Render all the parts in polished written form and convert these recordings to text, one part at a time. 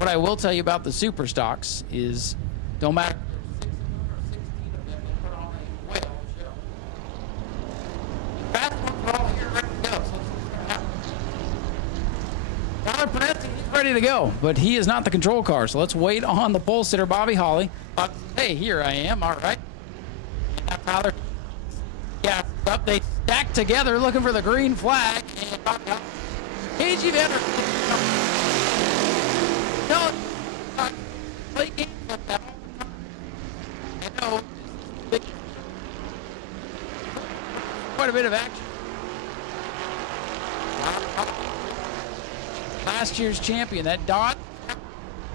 What I will tell you about the super stocks is, don't matter. Ready to go, but he is not the control car, so let's wait on the pole sitter, Bobby Holly. Hey, here I am, all right. Tyler, yeah, up, they stack together looking for the green flag. KG Vetter. No, play games like that. I know. Quite a bit of action. Last year's champion, that Dot,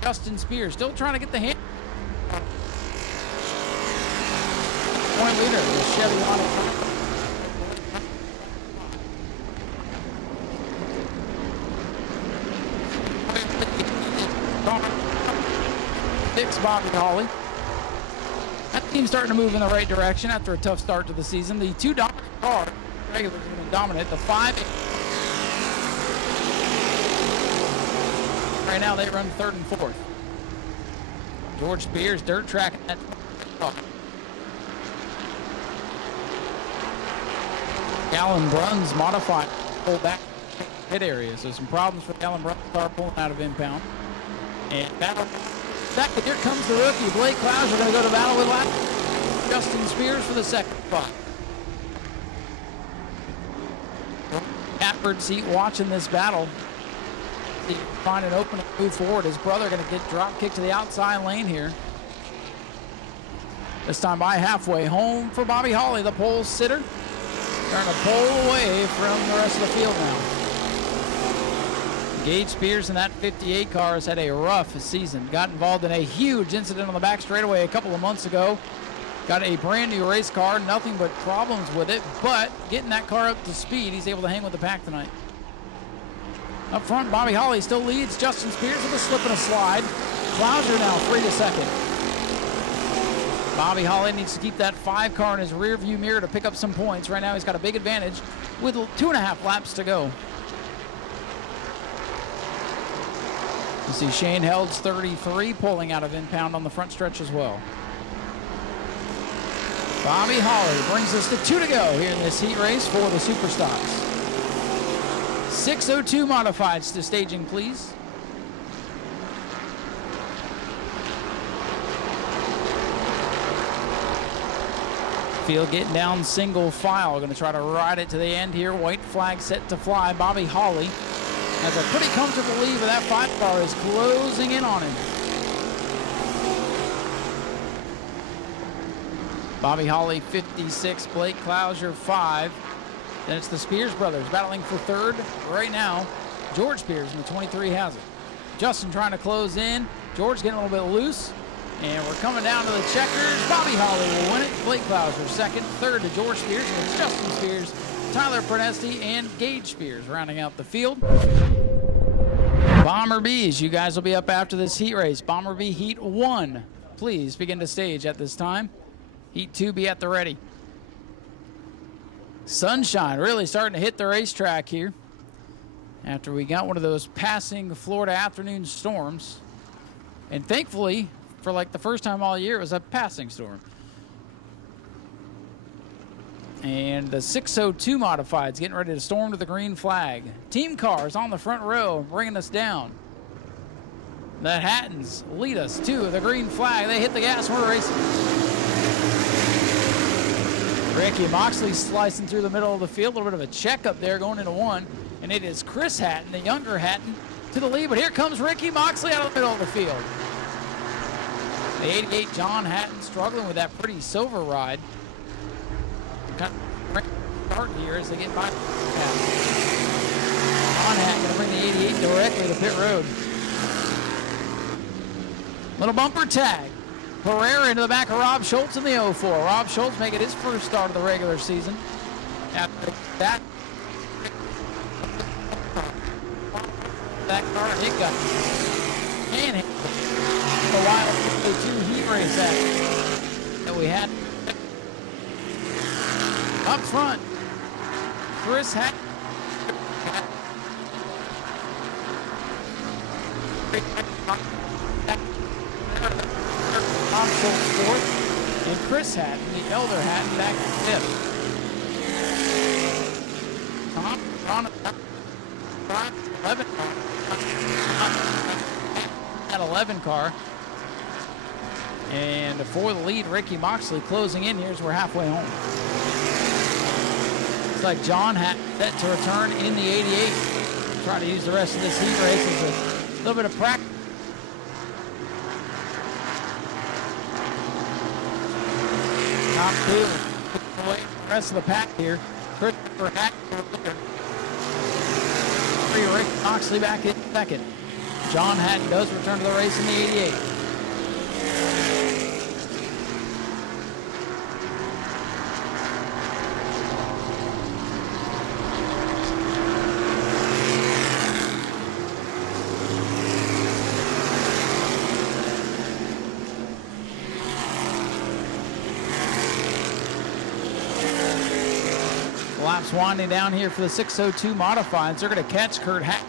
Justin Spears, still trying to get the hand. Point leader, the Chevy on it. Six, Bobby Holly. That team's starting to move in the right direction after a tough start to the season. The two dominant cars, regulars have been dominant. The 5. Right now they run 3rd and 4th. George Spears dirt tracking that. Alan Bruns modified pull back pit area, so some problems for Alan Bruns car pulling out of impound. And battle back, but here comes the rookie Blake Clouds. We're going to go to battle with Justin Spears for the 2nd spot. Catbird seat watching this battle. Find an opening, move forward. His brother going to get drop kick to the outside lane here. This time by halfway home for Bobby Holly, the pole sitter. Trying to pull away from the rest of the field now. Gage Spears in that 58 car has had a rough season. Got involved in a huge incident on the back straightaway a couple of months ago. Got a brand new race car, nothing but problems with it, but getting that car up to speed, he's able to hang with the pack tonight. Up front, Bobby Holly still leads. Justin Spears with a slip and a slide. Clouser now 3 to 2nd. Bobby Holly needs to keep that 5 car in his rear view mirror to pick up some points. Right now he's got a big advantage with 2.5 laps to go. You see Shane Held's 33 pulling out of impound on the front stretch as well. Bobby Holly brings us to 2 to go here in this heat race for the Super Stocks. 602 modifieds to staging, please. Field getting down single file. Going to try to ride it to the end here. White flag set to fly. Bobby Holly has a pretty comfortable lead, but that 5 car is closing in on him. Bobby Holly 56, Blake Clouser 5. Then it's the Spears brothers battling for 3rd right now. George Spears in the 23 has it. Justin trying to close in. George getting a little bit loose. And we're coming down to the checkers. Bobby Holly will win it. Blake Clouser 2nd. 3rd to George Spears. And it's Justin Spears, Tyler Pernesti, and Gage Spears rounding out the field. Bomber Bees, you guys will be up after this heat race. Bomber Bee Heat 1. Please begin to stage at this time. Heat 2 be at the ready. Sunshine really starting to hit the racetrack here after we got one of those passing Florida afternoon storms. And thankfully, for like the first time all year, it was a passing storm. And the 602 modifieds getting ready to storm to the green flag. Team cars on the front row bringing us down. The Hattons lead us to the green flag. They hit the gas, we're racing. Ricky Moxley slicing through the middle of the field. A little bit of a check up there going into 1. And it is Chris Hatton, the younger Hatton, to the lead. But here comes Ricky Moxley out of the middle of the field. The 88 John Hatton struggling with that pretty silver ride. Kind of start here as they get by. John Hatton going to bring the 88 directly to pit road. Little bumper tag. Pereira into the back of Rob Schultz in the 04. Rob Schultz making his first start of the regular season. After that car hit gun. And hit the wild 2 heat race action that we had. Up front, Chris Hatton. Tom Schultz fourth, and Chris Hatton, the elder Hatton, back in fifth. Tom on 11 car. That 11 car. And for the lead, Ricky Moxley closing in. Here's we're halfway home. Looks like John Hatton set to return in the 88. Try to use the rest of this heat race as a little bit of practice. Top two, away the rest of the pack here. Christopher Hatton, Rick Moxley back in second. John Hatton does return to the race in the 88. Laps winding down here for the 602 modifieds. They're going to catch Kurt Hatton.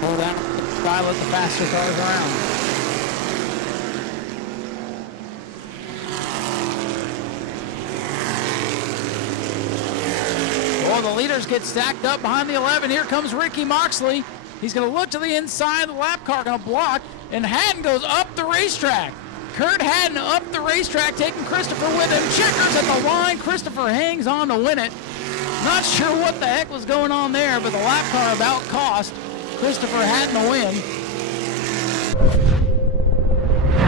Pull down the side, let the faster cars around. Oh, the leaders get stacked up behind the 11. Here comes Ricky Moxley. He's going to look to the inside. The lap car going to block, and Hatton goes up the racetrack. Kurt Hatton up the racetrack, taking Christopher with him. Checkers at the line. Christopher hangs on to win it. Not sure what the heck was going on there, but the lap car about cost Christopher Hatton the win.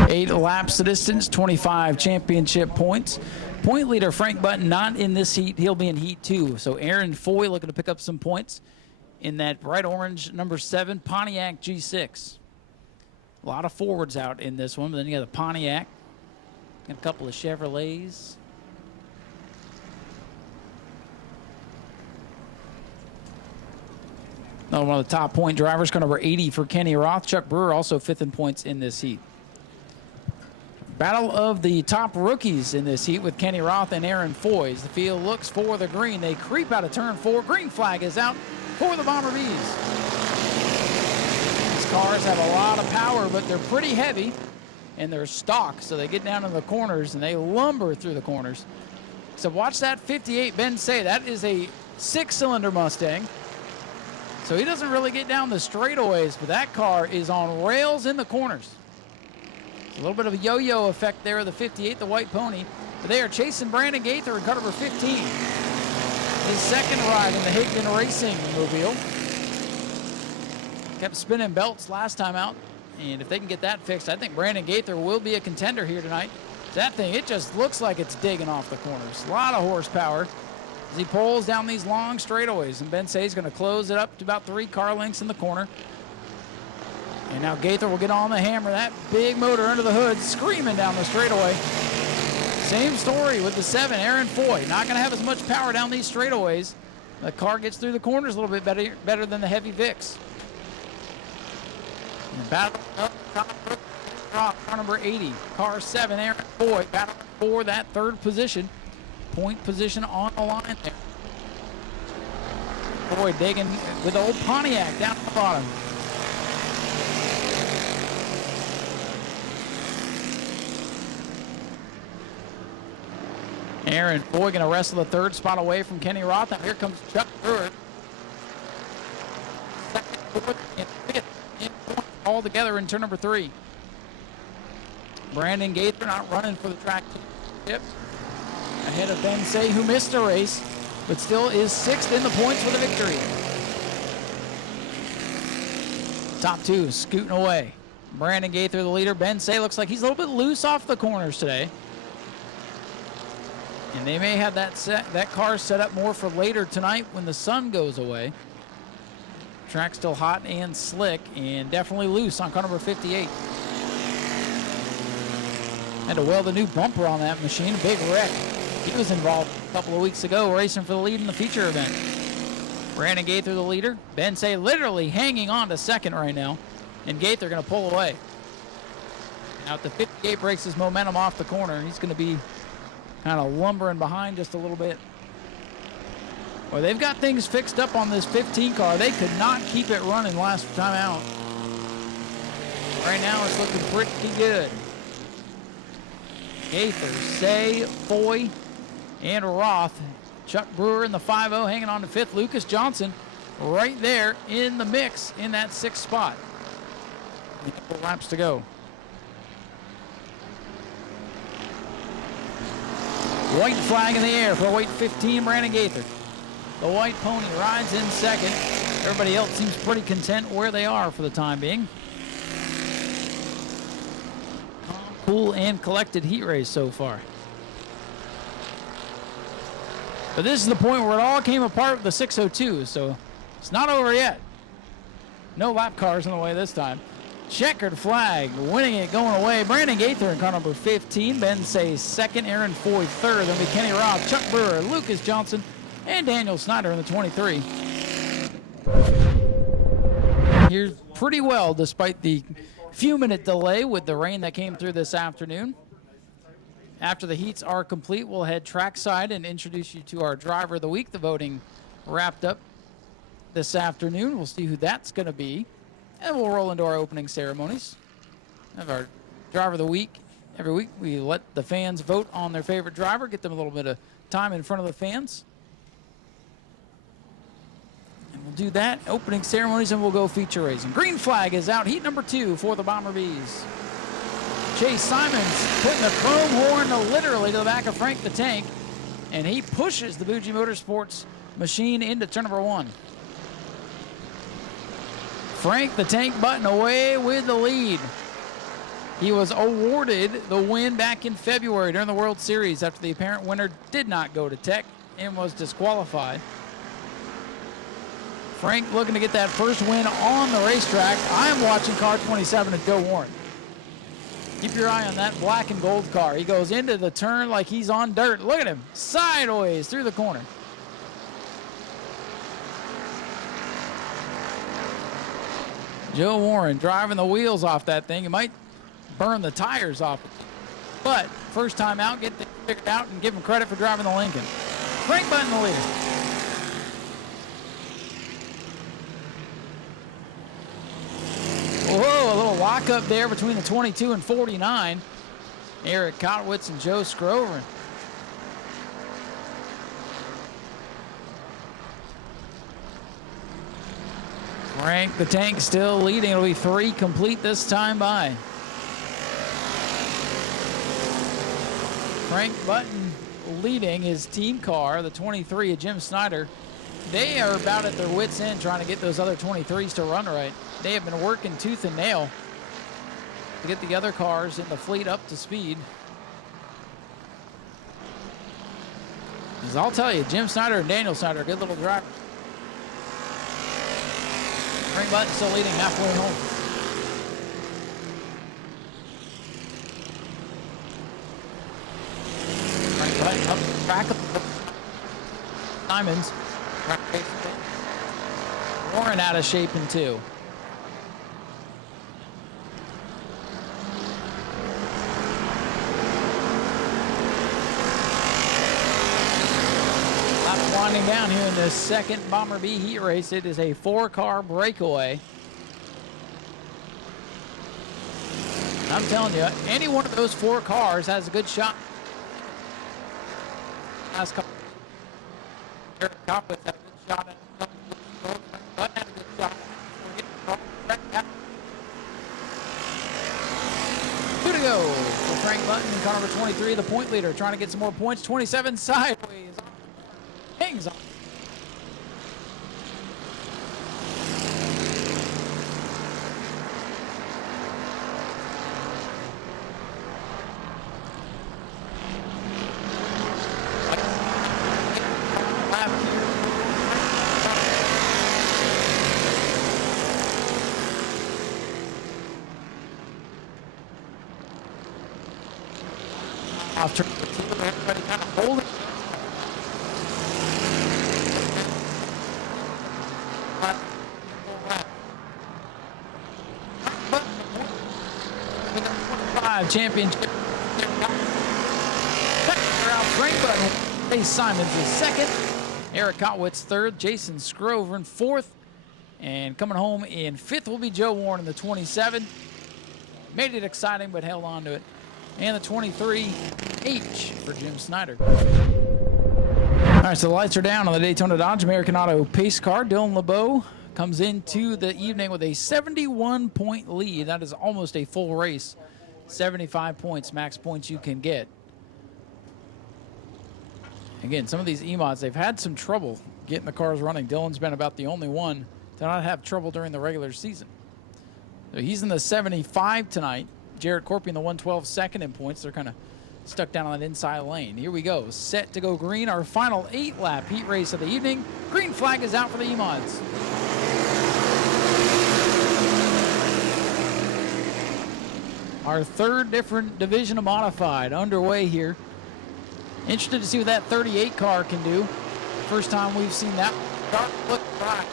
8 laps the distance, 25 championship points. Point leader Frank Button not in this heat. He'll be in heat 2. So Aaron Foy looking to pick up some points in that bright orange number 7 Pontiac G6. A lot of forwards out in this one, but then you got the Pontiac and a couple of Chevrolets. One of the top point drivers, car number 80 for Kenny Roth. Chuck Brewer also 5th in points in this heat. Battle of the top rookies in this heat with Kenny Roth and Aaron Foy. The field looks for the green. They creep out of turn 4. Green flag is out for the Bomber Bees. Cars have a lot of power, but they're pretty heavy and they're stock, so they get down in the corners and they lumber through the corners. So watch that 58 Ben Say. That is a 6-cylinder Mustang, so he doesn't really get down the straightaways, but that car is on rails in the corners. It's a little bit of a yo-yo effect there of the 58, the white pony, but they are chasing Brandon Gaither in car number 15. His second ride in the Higdon Racing mobile. Kept spinning belts last time out, and if they can get that fixed, I think Brandon Gaither will be a contender here tonight. That thing, it just looks like it's digging off the corners. A lot of horsepower as he pulls down these long straightaways, and Ben Say's going to close it up to about 3 car lengths in the corner. And now Gaither will get on the hammer. That big motor under the hood screaming down the straightaway. Same story with the 7, Aaron Foy. Not going to have as much power down these straightaways. The car gets through the corners a little bit better than the heavy Vicks. Battle car number 80, car 7, Aaron Foy, battle for that 3rd position. Point position on the line there. Foy digging with the old Pontiac down at the bottom. Aaron Foy going to wrestle the 3rd spot away from Kenny Roth. Now here comes Chuck Brewer. Second, 4th, and 5th. All together in turn number 3. Brandon Gaither not running for the track championship. Ahead of Ben Say, who missed a race, but still is 6th in the points with a victory. Top 2 scooting away. Brandon Gaither the leader. Ben Say looks like he's a little bit loose off the corners today. And they may have that car set up more for later tonight when the sun goes away. Track still hot and slick, and definitely loose on car number 58. Had to weld a new bumper on that machine, a big wreck. He was involved a couple of weeks ago racing for the lead in the feature event. Brandon Gaither the leader. Ben Say literally hanging on to 2nd right now, and Gaither going to pull away. Now at the 58 breaks his momentum off the corner. He's going to be kind of lumbering behind just a little bit. Well, they've got things fixed up on this 15 car. They could not keep it running last time out. Right now, it's looking pretty good. Gaither, Say, Foy, and Roth. Chuck Brewer in the 5-0 hanging on to 5th. Lucas Johnson right there in the mix in that 6th spot. A couple laps to go. White flag in the air for white 15, Brandon Gaither. The white pony rides in 2nd. Everybody else seems pretty content where they are for the time being. Cool and collected heat race so far. But this is the point where it all came apart with the 602, so it's not over yet. No lap cars in the way this time. Checkered flag, winning it, going away. Brandon Gaither in car number 15. Ben Say's 2nd, Aaron Foy 3rd. Then be Kenny Roth, Chuck Brewer, Lucas Johnson, and Daniel Snyder in the 23. Here pretty well despite the few-minute delay with the rain that came through this afternoon. After the heats are complete, we'll head trackside and introduce you to our driver of the week. The voting wrapped up this afternoon. We'll see who that's going to be. And we'll roll into our opening ceremonies. Have our driver of the week. Every week we let the fans vote on their favorite driver, get them a little bit of time in front of the fans. And we'll do that, opening ceremonies, and we'll go feature racing. Green flag is out, heat number 2 for the Bomber Bees. Chase Simons putting the chrome horn literally to the back of Frank the Tank, and he pushes the Bougie Motorsports machine into turn number 1. Frank the Tank Button away with the lead. He was awarded the win back in February during the World Series after the apparent winner did not go to Tech and was disqualified. Frank looking to get that first win on the racetrack. I am watching car 27 of Joe Warren. Keep your eye on that black and gold car. He goes into the turn like he's on dirt. Look at him, sideways through the corner. Joe Warren driving the wheels off that thing. He might burn the tires off it. But first time out, get things figured out and give him credit for driving the Lincoln. Frank Button the leader. Whoa, a little lock up there between the 22 and 49. Eric Kotwitz and Joe Scrover. Frank the Tank still leading. It'll be 3 complete this time by. Frank Button leading his team car, the 23 of Jim Snyder. They are about at their wits' end trying to get those other 23s to run right. They have been working tooth and nail to get the other cars in the fleet up to speed. As I'll tell you, Jim Snyder and Daniel Snyder are good little drivers. Frank Button still leading halfway home. Frank Button up the track of Simons. Warren out of shape in 2. Winding down here in the second Bomber B heat race. It is a 4-car breakaway. I'm telling you, any one of those 4 cars has a good shot. Last couple. Eric Coppett had a good shot at Button had a good shot. Two to go for Frank Button, car number 23, the point leader, trying to get some more points. 27 sideways. Hangs on. Off turn, everybody kind of holding. Championship. Frank Button. Chase Simons is 2nd, Eric Kotwitz third, Jason Scrover in fourth, and coming home in fifth will be Joe Warren in the 27. Made it exciting, but held on to it. And the 23H for Jim Snyder. All right, so the lights are down on the Daytona Dodge American Auto pace car. Dylan LeBeau comes into the evening with a 71-point lead. That is almost a full race. 75 points, max points you can get. Again, some of these E-mods, they've had some trouble getting the cars running. Dylan's been about the only one to not have trouble during the regular season. So he's in the 75 tonight. Jared Corpy in the 112 second in points. They're kind of stuck down on that inside lane. Here we go. Set to go green. Our final 8-lap heat race of the evening. Green flag is out for the E-mods. Our third different division of modified underway here. Interested to see what that 38 car can do. First time we've seen that car look right.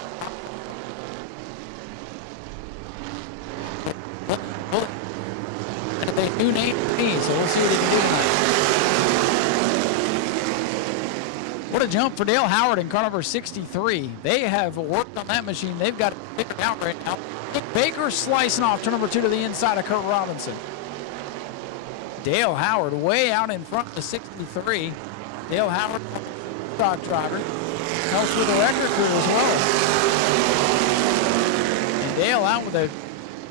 They new name me, so we'll see what he can do tonight. What a jump for Dale Howard in car number 63. They have worked on that machine. They've got it figured out right now. Nick Baker slicing off turn number 2 to the inside of Kurt Robinson. Dale Howard way out in front of the 63. Dale Howard, stock driver, helps with the record crew as well. And Dale out with a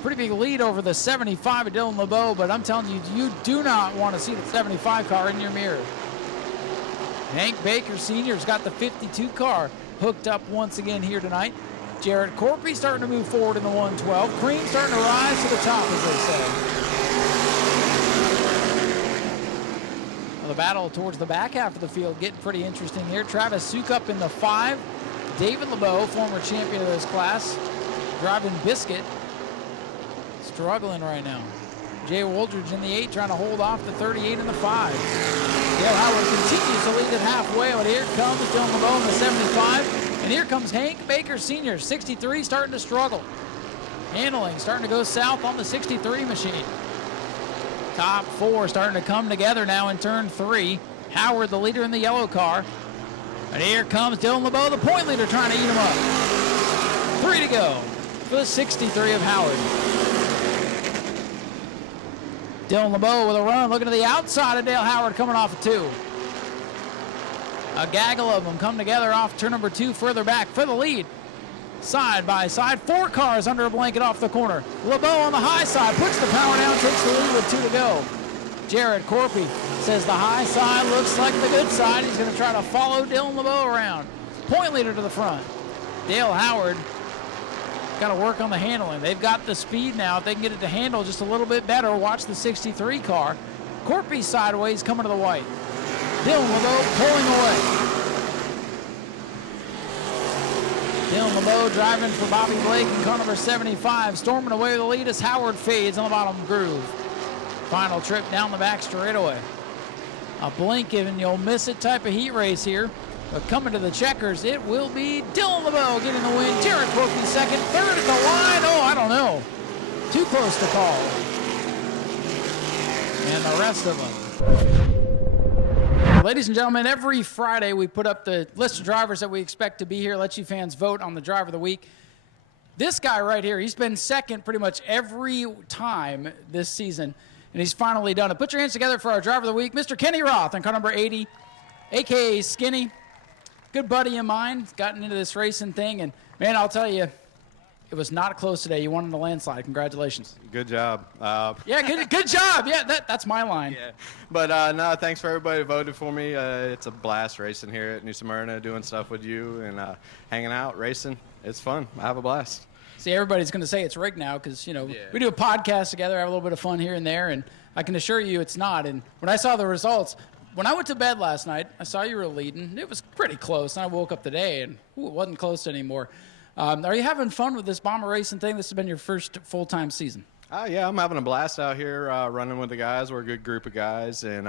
pretty big lead over the 75 of Dylan LeBeau, but I'm telling you, you do not want to see the 75 car in your mirror. Hank Baker Sr.'s got the 52 car hooked up once again here tonight. Jared Corpy starting to move forward in the 112. Cream starting to rise to the top, as they say. Well, the battle towards the back half of the field getting pretty interesting here. Travis Sukup in the 5. David LeBeau, former champion of this class, driving Biscuit. Struggling right now. Jay Woldridge in the 8 trying to hold off the 38 in the 5. Dale Howard continues to lead it halfway, but here comes Dylan LeBeau in the 75. And here comes Hank Baker Sr., 63, starting to struggle. Handling starting to go south on the 63 machine. Top 4 starting to come together now in turn 3. Howard, the leader in the yellow car. And here comes Dylan LeBeau, the point leader, trying to eat him up. 3 to go for the 63 of Howard. Dylan LeBeau with a run, looking to the outside of Dale Howard, coming off of 2. A gaggle of them come together off turn number 2, further back for the lead. Side by side, 4 cars under a blanket off the corner. LeBeau on the high side, puts the power down, takes the lead with 2 to go. Jared Corpy says the high side looks like the good side. He's going to try to follow Dylan LeBeau around. Point leader to the front. Dale Howard got to work on the handling. They've got the speed now. If they can get it to handle just a little bit better, watch the 63 car. Corpy sideways coming to the white. Dylan LeBeau pulling away. Dylan LeBeau driving for Bobby Blake in car number 75. Storming away with the lead as Howard fades on the bottom groove. Final trip down the back straightaway. A blink and you'll miss it type of heat race here. But coming to the checkers, it will be Dylan LeBeau getting the win. Jared Corpy second, third at the line. Oh, I don't know. Too close to call. And the rest of them. Ladies and gentlemen, every Friday we put up the list of drivers that we expect to be here. Let you fans vote on the driver of the week. This guy right here, he's been second pretty much every time this season, and he's finally done it. Put your hands together for our driver of the week, Mr. Kenny Roth on car number 80, a.k.a. Skinny. Good buddy of mine, gotten into this racing thing, and man, I'll tell you, it was not close today. You won in a landslide. Congratulations. Good job. Yeah, good job. Yeah, that's my line. Yeah. But no, thanks for everybody who voted for me. It's a blast racing here at New Smyrna, doing stuff with you and hanging out, racing. It's fun. I have a blast. See, everybody's going to say it's rigged now because, you know, we do a podcast together, have a little bit of fun here and there, and I can assure you it's not. And when I saw the results, when I went to bed last night, I saw you were leading. It was pretty close, and I woke up today, and it wasn't close anymore. Are you having fun with this bomber racing thing? This has been your first full-time season. Yeah, I'm having a blast out here running with the guys. We're a good group of guys, and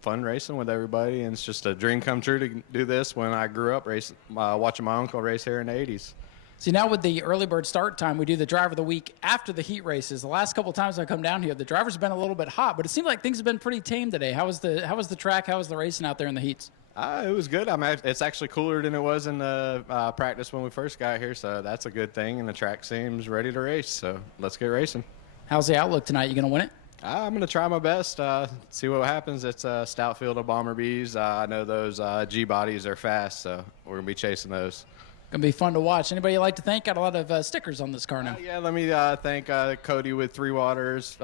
fun racing with everybody. And it's just a dream come true to do this when I grew up racing, watching my uncle race here in the 80s. See, now with the early bird start time, we do the driver of the week after the heat races. The last couple of times I come down here, the drivers have been a little bit hot, but it seemed like things have been pretty tame today. How was the track? How was the racing out there in the heats? It was good. It's actually cooler than it was in the practice when we first got here, so that's a good thing. And the track seems ready to race, so let's get racing. How's the outlook tonight? You going to win it? I'm going to try my best, see what happens. It's a stout field of Bomber Bs. I know those G bodies are fast, so we're going to be chasing those. Going to be fun to watch. Anybody you'd like to thank? Got a lot of stickers on this car now. Yeah, let me thank Cody with Three Waters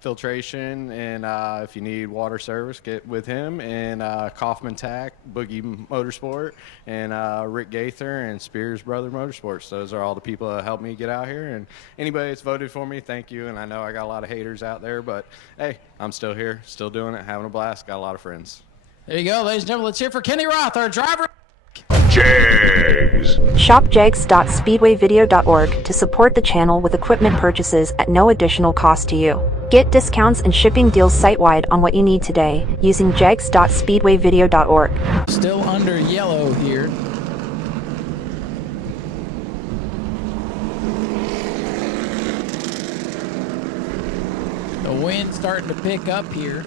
Filtration, and if you need water service, get with him, and Kaufman Tack, Boogie Motorsport, and Rick Gaither and Spears Brother Motorsports. Those are all the people that helped me get out here, and anybody that's voted for me, thank you. And I know I got a lot of haters out there, but hey, I'm still here, still doing it, having a blast, got a lot of friends. There you go, ladies and gentlemen. Let's hear for Kenny Roth, our driver. Jags. Shop jags.speedwayvideo.org to support the channel with equipment purchases at no additional cost to you. Get discounts and shipping deals site-wide on what you need today using jags.speedwayvideo.org. Still under yellow here. The wind starting to pick up here.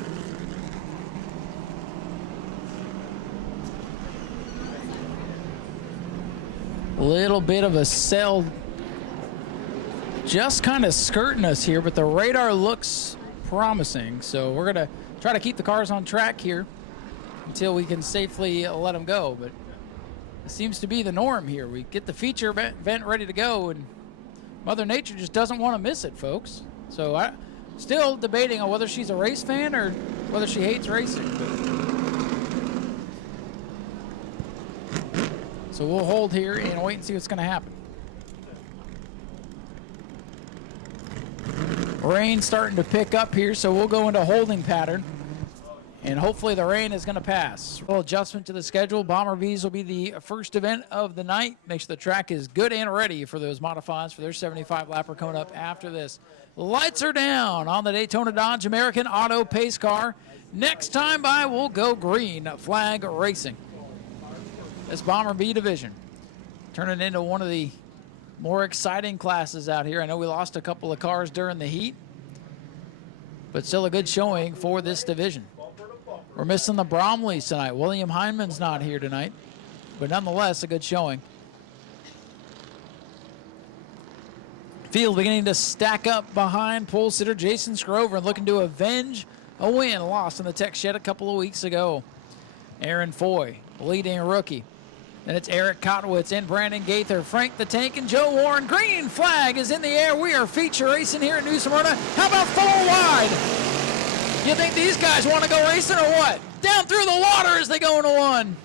Little bit of a cell just kind of skirting us here, but the radar looks promising. So we're going to try to keep the cars on track here until we can safely let them go. But it seems to be the norm here. We get the feature event ready to go, and Mother Nature just doesn't want to miss it, folks. So I'm still debating on whether she's a race fan or whether she hates racing. So we'll hold here and wait and see what's going to happen. Rain starting to pick up here, so we'll go into holding pattern. And hopefully the rain is going to pass. A little adjustment to the schedule. Bomber V's will be the first event of the night. Make sure the track is good and ready for those modifieds for their 75-lapper coming up after this. Lights are down on the Daytona Dodge American Auto Pace Car. Next time by, we'll go green flag racing. This Bomber B division turning into one of the more exciting classes out here. I know we lost a couple of cars during the heat, but still a good showing for this division. We're missing the Bromleys tonight. William Heinman's not here tonight, but nonetheless a good showing. Field beginning to stack up behind pole sitter Jason Scrover and looking to avenge a win lost in the tech shed a couple of weeks ago. Aaron Foy, leading rookie. Then it's Eric Kotowitz and Brandon Gaither, Frank the Tank, and Joe Warren. Green flag is in the air. We are feature racing here at New Smyrna. How about 4 wide? You think these guys want to go racing or what? Down through the water as they go into 1.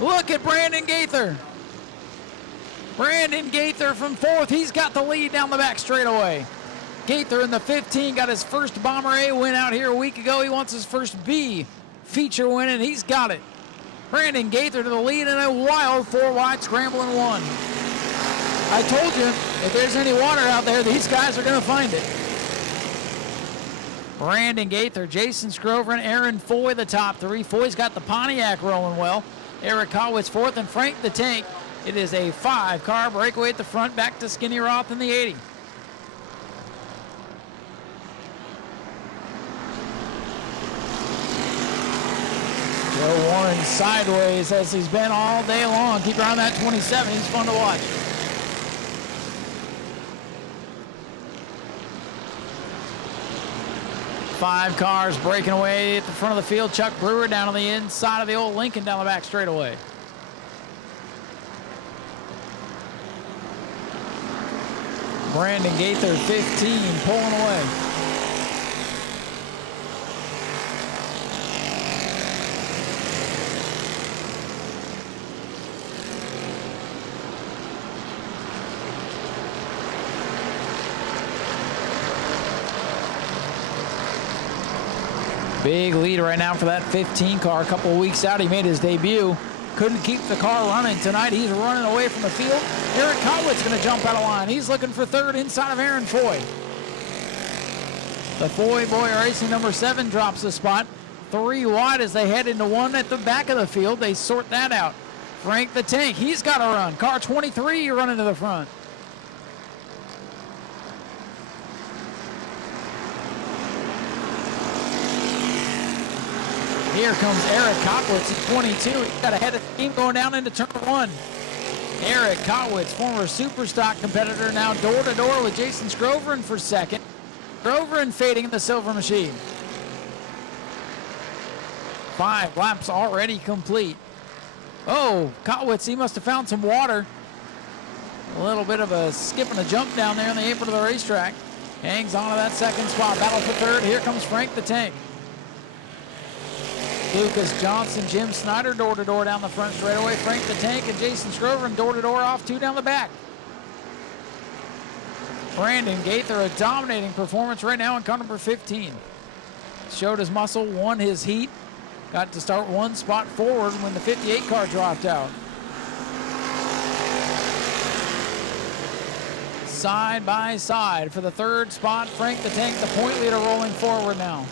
Look at Brandon Gaither. Brandon Gaither from 4th. He's got the lead down the back straightaway. Gaither in the 15 got his first Bomber A win out here a week ago. He wants his first B feature win, and he's got it. Brandon Gaither to the lead in a wild 4 wide scrambling 1. I told you, if there's any water out there, these guys are going to find it. Brandon Gaither, Jason Scrover, and Aaron Foy the top 3. Foy's got the Pontiac rolling well. Eric Kotowitz 4th, and Frank the Tank. It is a 5-car breakaway at the front, back to Skinny Roth in the 80. Joe Warren sideways as he's been all day long. Keep around that 27. He's fun to watch. Five cars breaking away at the front of the field. Chuck Brewer down on the inside of the old Lincoln down the back straightaway. Brandon Gaither, 15, pulling away. Big lead right now for that 15 car. A couple of weeks out, he made his debut. Couldn't keep the car running tonight. He's running away from the field. Eric Kotowitz going to jump out of line. He's looking for 3rd inside of Aaron Foy. The Foy boy racing number 7 drops a spot. 3 wide as they head into 1 at the back of the field. They sort that out. Frank the Tank, he's got to run. Car 23 running to the front. Here comes Eric Kotwitz at 22. He's got ahead of the team going down into turn 1. Eric Kotwitz, former Superstock competitor, now door-to-door with Jason Scroverin for second. Scroverin fading in the silver machine. 5 laps already complete. Oh, Kotwitz, he must have found some water. A little bit of a skip and a jump down there on the apron of the racetrack. Hangs on to that second spot. Battle for third. Here comes Frank the Tank. Lucas Johnson, Jim Snyder door-to-door down the front straightaway. Frank the Tank and Jason Scroverin door-to-door off 2 down the back. Brandon Gaither, a dominating performance right now in car number 15. Showed his muscle, won his heat. Got to start 1 spot forward when the 58 car dropped out. Side by side for the 3rd spot. Frank the Tank, the point leader, rolling forward now.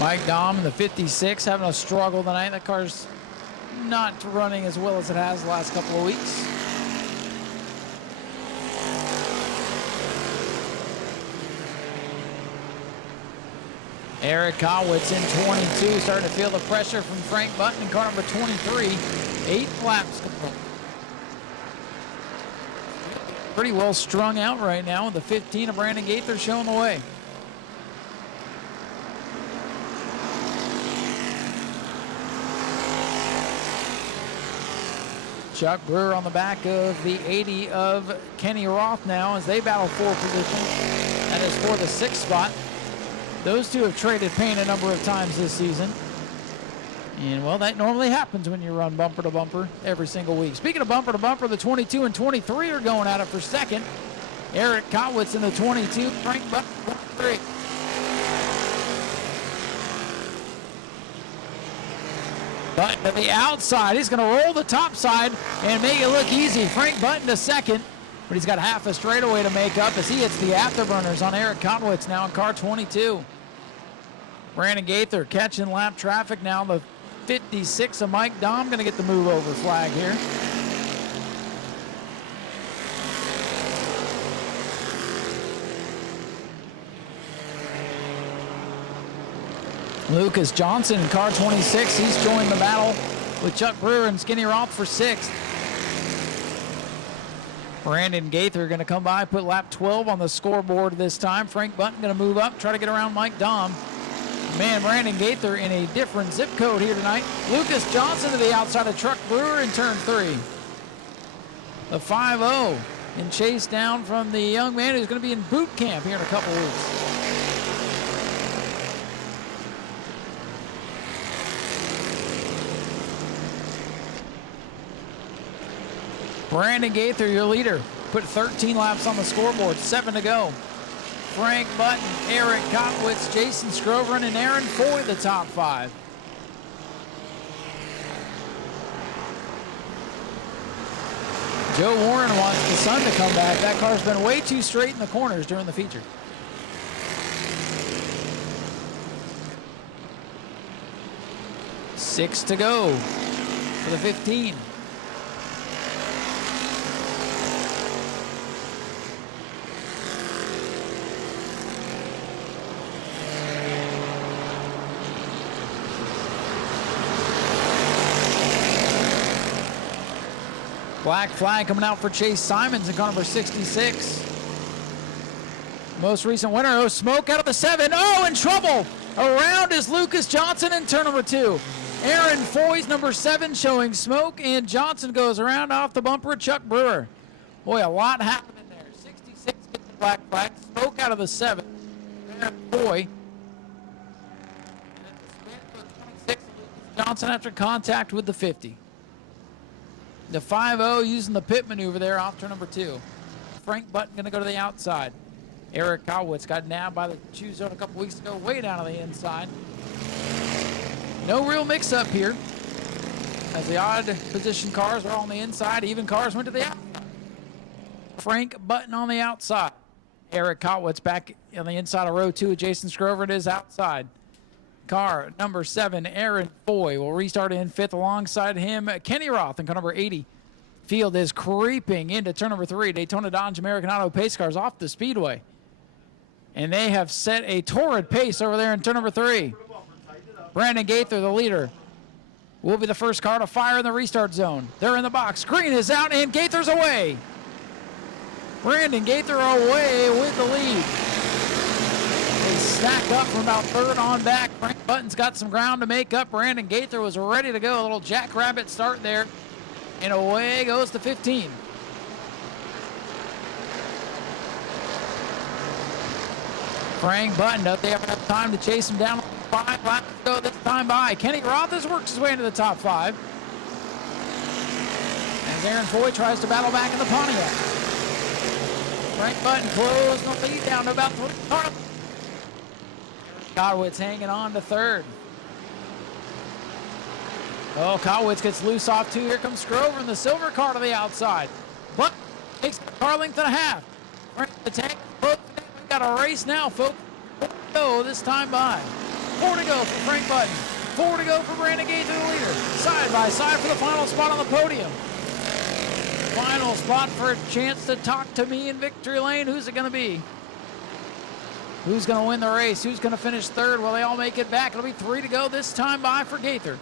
Mike Dahm in the 56 having a struggle tonight. That car's not running as well as it has the last couple of weeks. Eric Kotwitz in 22, starting to feel the pressure from Frank Button in car number 23. 8 laps. Pretty well strung out right now with the 15 of Brandon Gaither showing the way. Chuck Brewer on the back of the 80 of Kenny Roth now as they battle for position. That is for the 6th spot. Those two have traded paint a number of times this season. And, well, that normally happens when you run bumper to bumper every single week. Speaking of bumper to bumper, the 22 and 23 are going at it for second. Eric Kotwitz in the 22, Frank Button 23. Button to the outside. He's going to roll the top side and make it look easy. Frank Button to second, but he's got half a straightaway to make up as he hits the afterburners on Eric Kotwitz now in car 22. Brandon Gaither catching lap traffic now. The 56 of Mike Dahm going to get the move over flag here. Lucas Johnson in car 26. He's joined the battle with Chuck Brewer and Skinny Roth for 6th. Brandon Gaither going to come by, put lap 12 on the scoreboard this time. Frank Button going to move up, try to get around Mike Dahm. Man, Brandon Gaither in a different zip code here tonight. Lucas Johnson to the outside of Chuck Brewer in turn 3. The 5-0 and chase down from the young man who's going to be in boot camp here in a couple weeks. Brandon Gaither, your leader, put 13 laps on the scoreboard, 7 to go. Frank Button, Eric Kotwitz, Jason Scroverin, and Aaron Foy, the top 5. Joe Warren wants the sun to come back. That car's been way too straight in the corners during the feature. Six to go for the 15. Black flag coming out for Chase Simons in car number 66. Most recent winner, oh, smoke out of the 7. Oh, in trouble. Around is Lucas Johnson in turn number 2. Aaron Foy's number 7 showing smoke, and Johnson goes around off the bumper of Chuck Brewer. Boy, a lot happening there. 66 gets the black flag. Smoke out of the 7. Aaron Foy. Johnson after contact with the 50. The 5-0 using the pit maneuver there off turn number 2. Frank Button going to go to the outside. Eric Kotwitz got nabbed by the chew zone a couple weeks ago, way down on the inside. No real mix-up here, as the odd position cars are on the inside. Even cars went to the outside. Frank Button on the outside. Eric Kotwitz back on the inside of row 2. Jason Scrover is outside. Car number 7, Aaron Foy, will restart in 5th alongside him. Kenny Roth in car number 80. Field is creeping into turn number 3. Daytona Dodge American Auto pace cars off the speedway. And they have set a torrid pace over there in turn number 3. Brandon Gaither, the leader, will be the first car to fire in the restart zone. They're in the box. Green is out, and Gaither's away. Brandon Gaither away with the lead. They stack up from about third on back. Frank Button's got some ground to make up. Brandon Gaither was ready to go. A little jackrabbit start there. And away goes to 15. Frank Button, does they have enough time to chase him down? 5 laps to go this time by. Kenny Rothers works his way into the top 5. As Aaron Foy tries to battle back in the Pontiac. Frank Button closed the lead down to about 3. Kotowitz hanging on to 3rd. Oh, Kotowitz gets loose off 2. Here comes Scrover in the silver car to the outside. But takes the car length and a half. Frank the tank. We've got a race now, folks. 4 to go this time by. 4 to go for Frank Button. 4 to go for Brandon Gaither, the leader. Side by side for the final spot on the podium. Final spot for a chance to talk to me in victory lane. Who's it going to be? Who's going to win the race? Who's going to finish 3rd? Will they all make it back? It'll be 3 to go this time by for Gaither.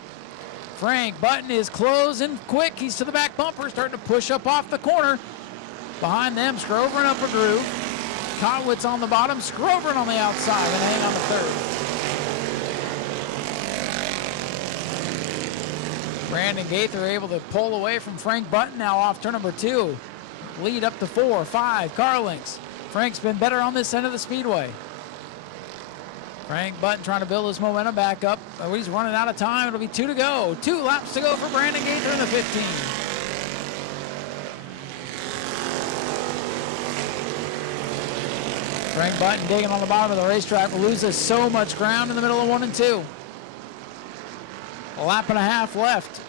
Frank Button is closing quick. He's to the back bumper, starting to push up off the corner. Behind them, Scrover and Upper Groove. Kotowitz on the bottom, Scrover on the outside, and hang on the 3rd. Brandon Gaither able to pull away from Frank Button now off turn number 2. Lead up to 4, 5 car lengths. Frank's been better on this end of the speedway. Frank Button trying to build his momentum back up. Oh, he's running out of time. It'll be 2 to go. 2 laps to go for Brandon Gaither in the 15. Frank Button digging on the bottom of the racetrack, loses so much ground in the middle of 1 and 2. A lap and a half left.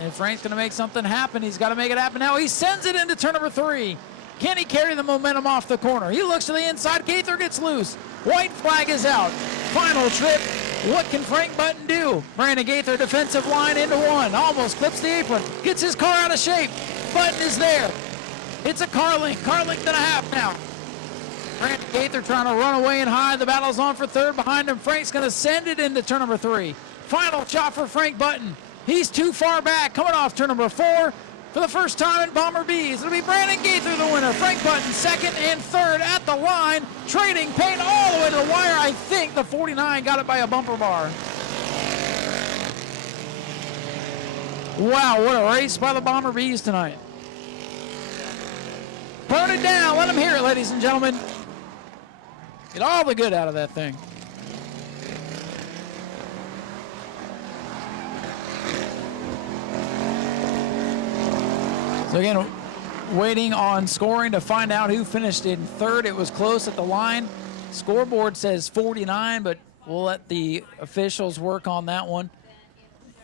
And Frank's going to make something happen. He's got to make it happen now. He sends it into turn number 3. Can he carry the momentum off the corner? He looks to the inside. Gaither gets loose. White flag is out. Final trip. What can Frank Button do? Brandon Gaither defensive line into 1. Almost clips the apron. Gets his car out of shape. Button is there. It's a car length and a half now. Brandon Gaither trying to run away and hide. The battle's on for 3rd behind him. Frank's going to send it into turn number 3. Final shot for Frank Button. He's too far back. Coming off turn number 4 for the first time in Bomber B's. It'll be Brandon Gaither the winner. Frank Button 2nd and 3rd at the line. Trading paint all the way to the wire. I think the 49 got it by a bumper bar. Wow, what a race by the Bomber B's tonight. Burn it down. Let them hear it, ladies and gentlemen. Get all the good out of that thing. So again, waiting on scoring to find out who finished in 3rd. It was close at the line. Scoreboard says 49, but we'll let the officials work on that one.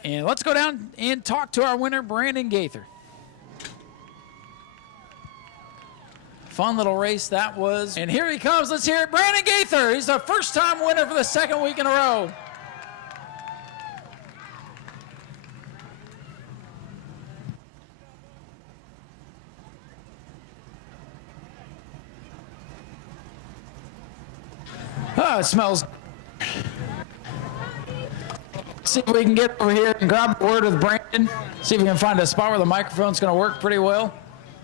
And let's go down and talk to our winner, Brandon Gaither. Fun little race that was. And here he comes. Let's hear it. Brandon Gaither. He's the first-time winner for the 2nd week in a row. Oh, it smells. See if we can get over here and grab a word with Brandon. See if we can find a spot where the microphone's going to work pretty well.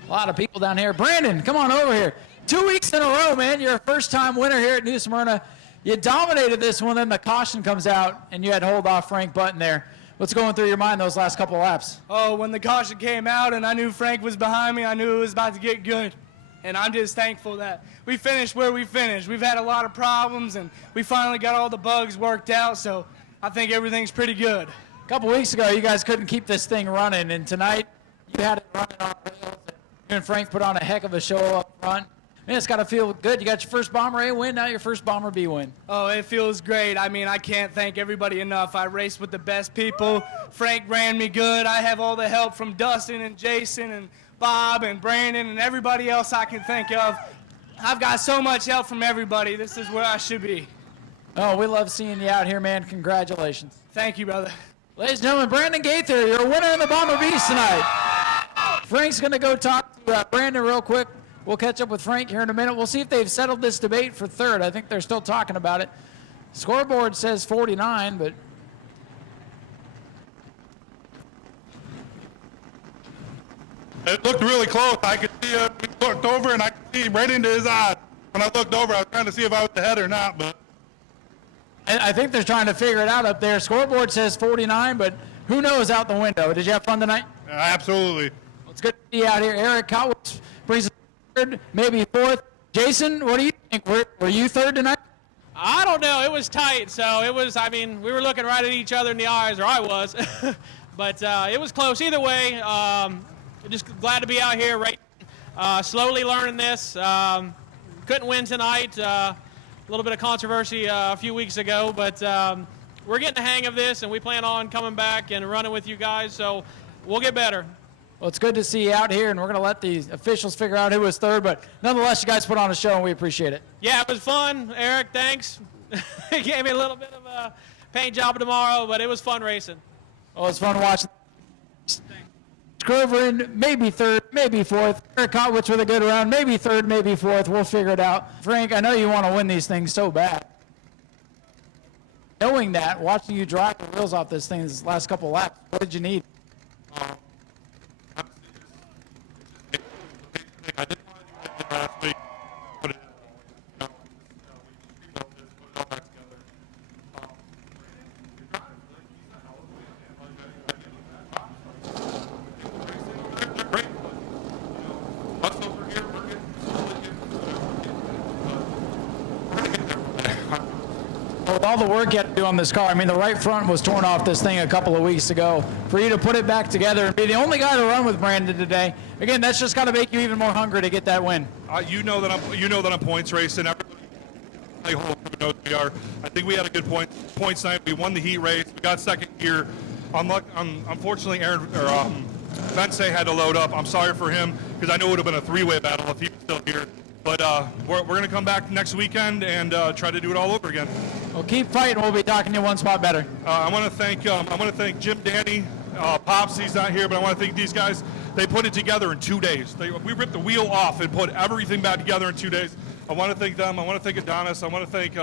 A lot of people down here. Brandon, come on over here. 2 weeks in a row, man. You're a first-time winner here at New Smyrna. You dominated this one, then the caution comes out, and you had to hold off Frank Button there. What's going through your mind those last couple of laps? Oh, when the caution came out and I knew Frank was behind me, I knew it was about to get good. And I'm just thankful that we finished where we finished. We've had a lot of problems, and we finally got all the bugs worked out, so I think everything's pretty good. A couple weeks ago, you guys couldn't keep this thing running, and tonight you had it running on rails. You and Frank put on a heck of a show up front. Man, it's got to feel good. You got your first Bomber A win, now your first Bomber B win. Oh, it feels great. I mean, I can't thank everybody enough. I raced with the best people. Frank ran me good. I have all the help from Dustin and Jason and Bob and Brandon and everybody else I can think of. I've got so much help from everybody. This is where I should be. Oh, we love seeing you out here, man. Congratulations. Thank you, brother. Ladies and gentlemen, Brandon Gaither, your winner in the Bomber Beast tonight. Frank's going to go talk to Brandon real quick. We'll catch up with Frank here in a minute. We'll see if they've settled this debate for third. I think they're still talking about it. Scoreboard says 49, but it looked really close. I could see it. He looked over, and I could see right into his eyes. When I looked over, I was trying to see if I was ahead or not, but I think they're trying to figure it out up there. Scoreboard says 49, but who knows out the window. Did you have fun tonight? absolutely. Well, it's good to see you out here. Eric Cowitz brings us third, maybe fourth. Jason, what do you think? Were you third tonight? I don't know. It was tight. So it was, I mean, we were looking right at each other in the eyes, or I was. But it was close either way. Just glad to be out here, right? Slowly learning this. Couldn't win tonight. A little bit of controversy a few weeks ago, but we're getting the hang of this, and we plan on coming back and running with you guys, so we'll get better. Well, it's good to see you out here, and we're going to let the officials figure out who was third, but nonetheless, you guys put on a show, and we appreciate it. Yeah, it was fun. Eric, thanks. It gave me a little bit of a paint job tomorrow, but it was fun racing. Well, it's fun watching. Groverin, maybe third, maybe fourth. Eric Kotwitz with a good round, maybe third, maybe fourth. We'll figure it out. Frank, I know you want to win these things so bad. Knowing that, watching you drive the wheels off this thing this last couple laps, what did you need? I didn't want to do it last week. Put it, put it all back together. Great. Us over here, we're getting With all the work you had to do on this car, I mean, the right front was torn off this thing a couple of weeks ago. For you to put it back together and be the only guy to run with Brandon today, again, that's just got to make you even more hungry to get that win. you know that I'm points racing. Everybody knows we are. I think we had a good points night. We won the heat race. We got second gear. Unfortunately, Vence had to load up. I'm sorry for him because I know it would have been a three-way battle if he was still here. But we're going to come back next weekend and try to do it all over again. Well, keep fighting. We'll be talking to you one spot better. I want to thank Jim Danny, Pops. He's not here, but I want to thank these guys. They put it together in 2 days. We ripped the wheel off and put everything back together in 2 days. I want to thank them. I want to thank Adonis. I want to thank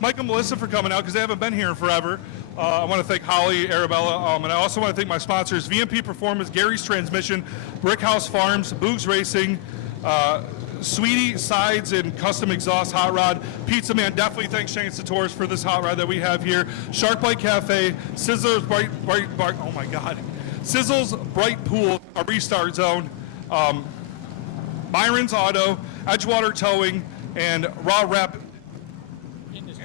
Mike and Melissa for coming out because they haven't been here in forever. I want to thank Holly, Arabella, and I also want to thank my sponsors, VMP Performance, Gary's Transmission, Brickhouse Farms, Boogs Racing, Sweetie Sides and Custom Exhaust Hot Rod. Pizza Man, definitely thanks Shane Satoris for this hot rod that we have here. Shark Bite Cafe, Sizzler's Bright, oh my God. Sizzle's Bright Pool, a restart zone. Byron's Auto, Edgewater Towing, and Raw Rep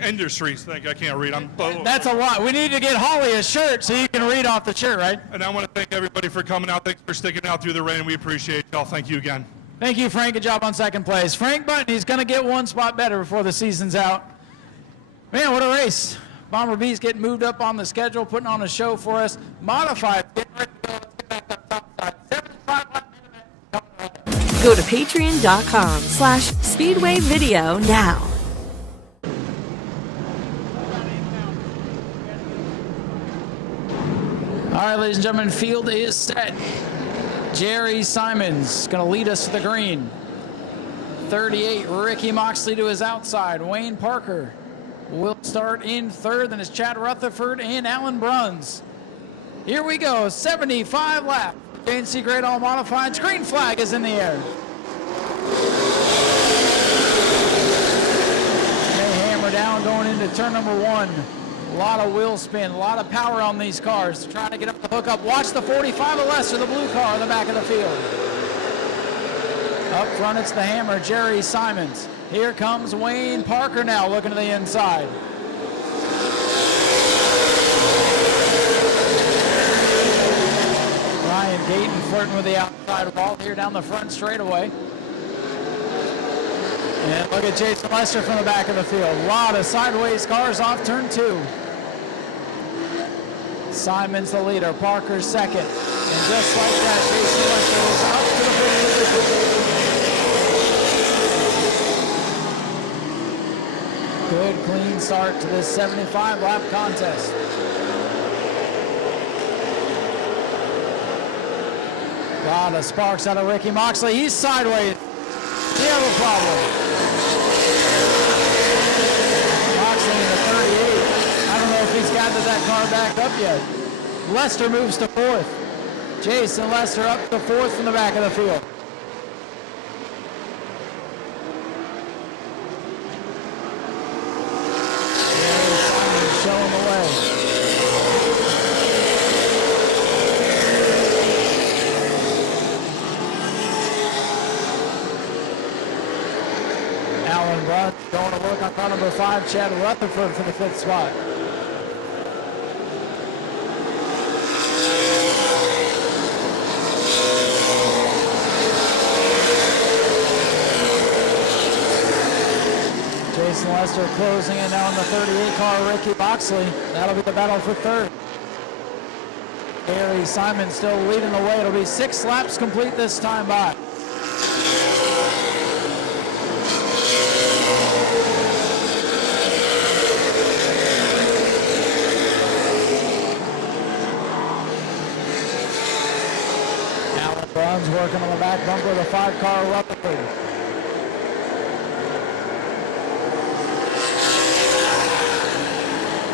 Industries. I can't read. That's a lot. We need to get Holly a shirt so you can read off the shirt, right? And I want to thank everybody for coming out. Thanks for sticking out through the rain. We appreciate y'all. Thank you again. Thank you, Frank. Good job on second place. Frank Button, he's going to get one spot better before the season's out. Man, what a race. Bomber B's getting moved up on the schedule, putting on a show for us. Modified. Go to patreon.com/speedwayvideo now. All right, ladies and gentlemen, field is set. Jerry Simons going to lead us to the green. 38, Ricky Moxley to his outside. Wayne Parker will start in third. Then it's Chad Rutherford and Alan Bruns. Here we go, 75 laps. JNC Great All Modified. Green flag is in the air. They hammer down going into turn number one. A lot of wheel spin, a lot of power on these cars. Trying to get up the hookup. Watch the 45 or less of the blue car in the back of the field. Up front, it's the hammer, Jerry Simons. Here comes Wayne Parker now, looking to the inside. Ryan Gayton flirting with the outside wall here down the front straightaway. And look at Jason Lester from the back of the field. A lot of sideways cars off turn two. Simon's the leader, Parker's second. And just like that, Jason Lester is up to the finish. Good, clean start to this 75-lap contest. lot of sparks out of Ricky Moxley. He's sideways. He have a problem. Moxley in the 38. I don't know if he's gathered that car back up yet. Lester moves to fourth. Jason Lester up to fourth from the back of the field. Showing the way. Alan Brunt going to work on car number 5, Chad Rutherford for the 5th spot. Jason Lester closing in now on the 38 car, Ricky Moxley. That'll be the battle for 3rd. Gary Simon still leading the way. It'll be 6 laps complete this time by. Alan Brown's working on the back bumper of the 5 car, Rutherford.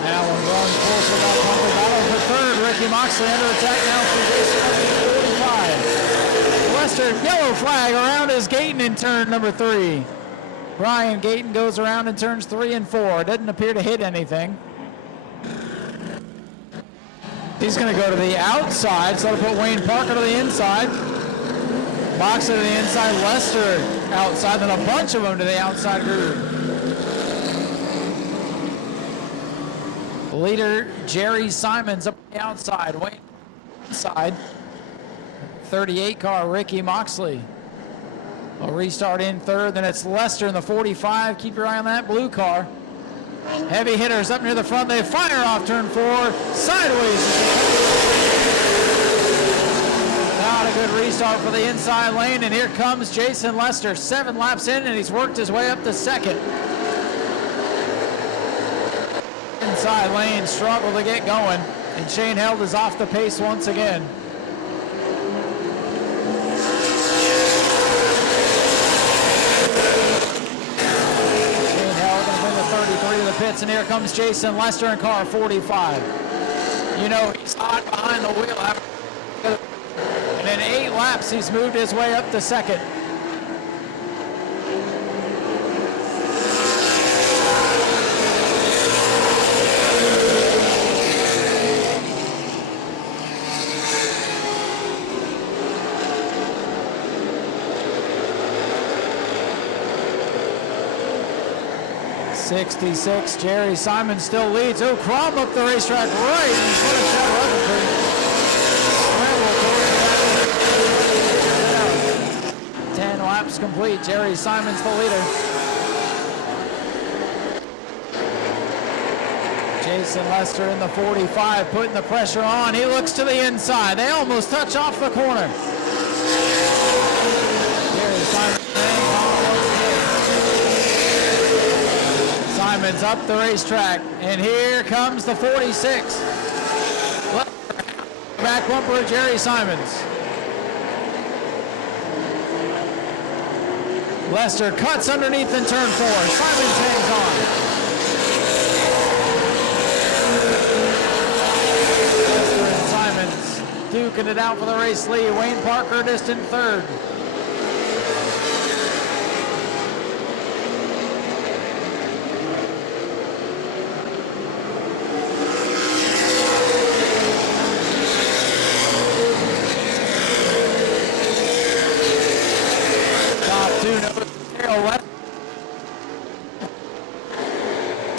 Alan Bruns pulls the back bumper, battle for 3rd. Ricky Moxley under attack now from Jason Lester, 45. Lester, yellow flag around his Gayton in turn number 3. Brian Gayton goes around in turns 3 and 4. Doesn't appear to hit anything. He's going to go to the outside, so that'll put Wayne Parker to the inside. Moxley to the inside, Lester outside, then a bunch of them to the outside group. Leader Jerry Simons up the outside, Wayne inside. 38 car Ricky Moxley. A restart in 3rd, then it's Lester in the 45. Keep your eye on that blue car. Heavy hitters up near the front. They fire off turn 4, sideways. Not a good restart for the inside lane, and here comes Jason Lester. 7 laps in, and he's worked his way up to 2nd. Inside lane struggled to get going, and Shane Held is off the pace once again. Shane Held going to bring the 33 to the pits, and here comes Jason Lester in car 45. You know, he's hot behind the wheel. And in 8 laps, he's moved his way up to 2nd. '66, Jerry Simon still leads. Oh, Crom up the racetrack right in front of Chad Rutherford. 10 laps complete. Jerry Simon's the leader. Jason Lester in the 45 putting the pressure on. He looks to the inside. They almost touch off the corner. Jerry Simon. Simon's up the racetrack, and here comes the 46. Back bumper of Jerry Simons. Lester cuts underneath in turn 4. Simons hangs on. Lester and Simons duking it out for the race lead. Wayne Parker distant 3rd.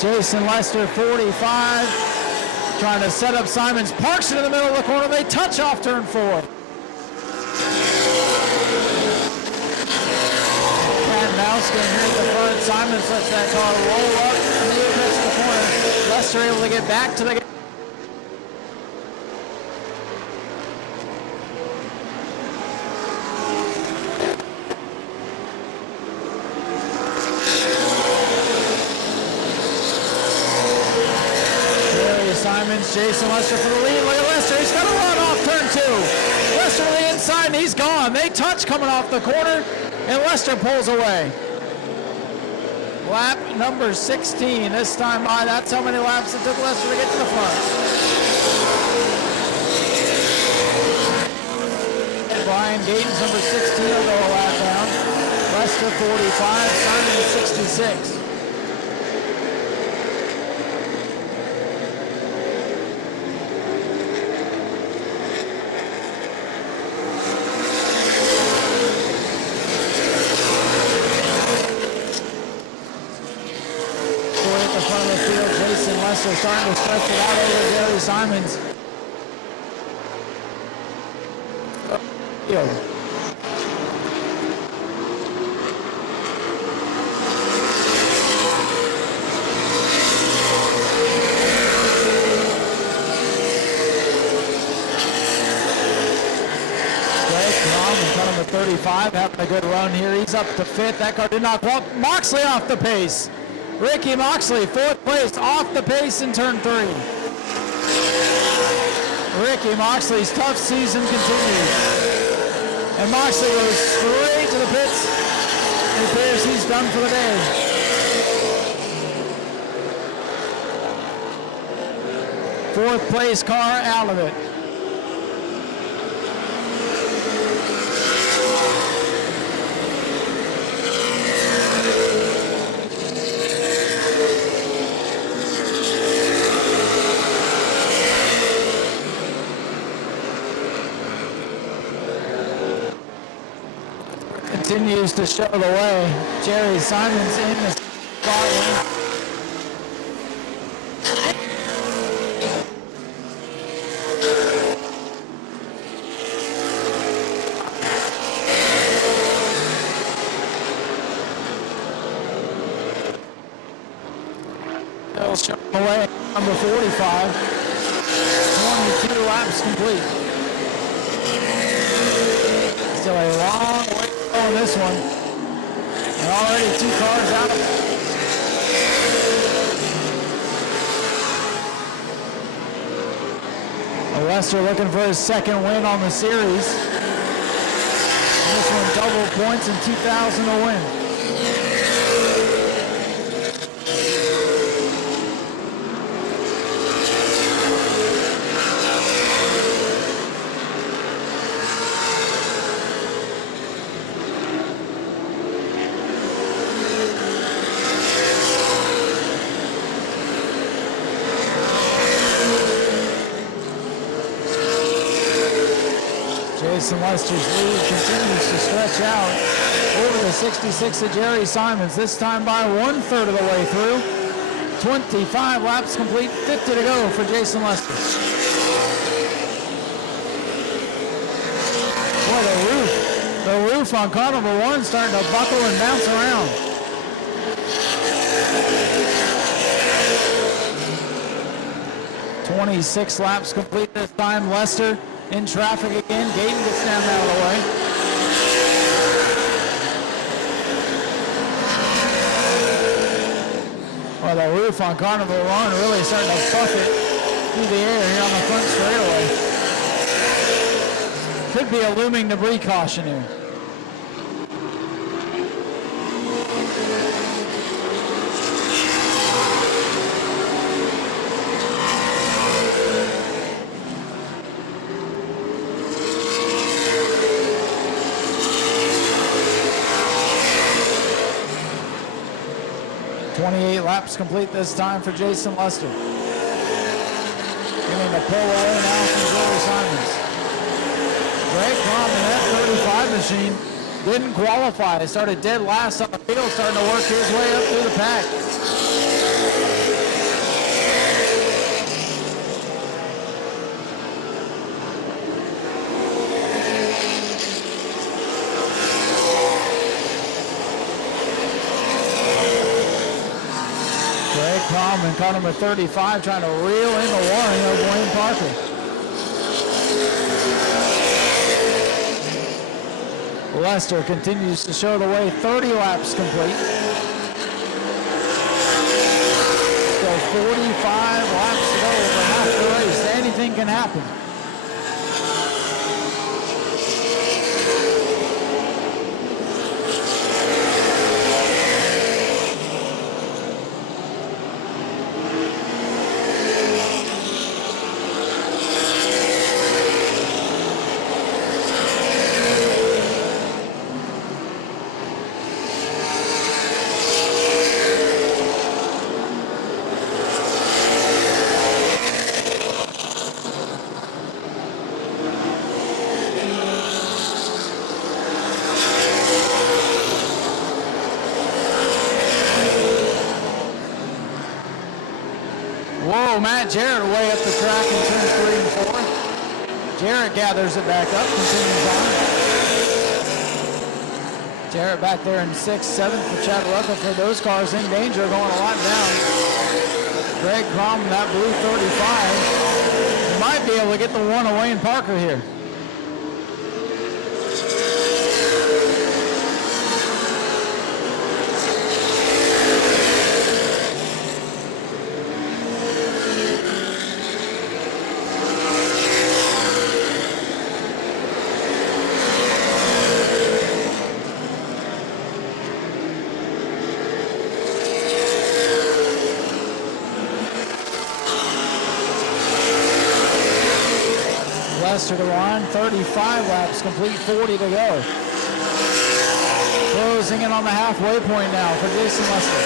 Jason Lester, 45, trying to set up Simons, parks it in the middle of the corner. They touch off turn 4. Kadnowski here at the front. Simons lets that car roll up and they touch the corner. Lester able to get back to the Simons, Jason Lester for the lead. Look at Lester, he's going to run off turn 2. Lester to the inside, and he's gone. They touch coming off the corner, and Lester pulls away. Lap number 16 this time by. That's how many laps it took Lester to get to the front. And Brian Gaten's number 16 will go a lap down. Lester 45, Simon 66. Lester starting to stretch it out over Jerry Simons. Number 35 having a good run here. He's up to 5th. That car did not go up. Moxley off the pace. Ricky Moxley, 4th place, off the pace in turn 3. Ricky Moxley's tough season continues. And Moxley goes straight to the pits. It appears he's done for the day. Fourth place car out of it. Continues to show the way. Jerry Simons in the spotlight. Still showing the way. Number 45. 22 laps complete. Still a long way on this one, and already 2 cars out of it. Lester looking for his 2nd win on the series. And this one double points and 2,000 to win. Jason Lester's lead continues to stretch out over the 66 of Jerry Simons, this time by 1/3 of the way through. 25 laps complete, 50 to go for Jason Lester. Boy, the roof on car number 1 starting to buckle and bounce around. "26 laps complete this time. Lester in traffic again. Gaten gets down out of the way. Well, the roof on car number 1 really starting to bucket through the air here on the front straightaway. Could be a looming debris caution here. Laps complete this time for Jason Lester. Getting the pull away now from Jerry Simons. Greg Crom in that 35 machine didn't qualify. Started dead last on the field, starting to work his way up through the pack. And car number 35 trying to reel in the warning of Wayne Parker. Lester continues to show the way, 30 laps complete. Still 45 laps to go over half the race. Anything can happen. Matt Jarrett way up the track in turns 3 and 4. Jarrett gathers it back up, continues on. Jarrett back there in 6th, 7th for Chad Rutherford. Those cars in danger, going a lot down. Greg Crom, that blue 35. Might be able to get the one of Wayne Parker here. Lester to line, 35 laps complete, 40 to go. Closing in on the halfway point now for Jason Lester.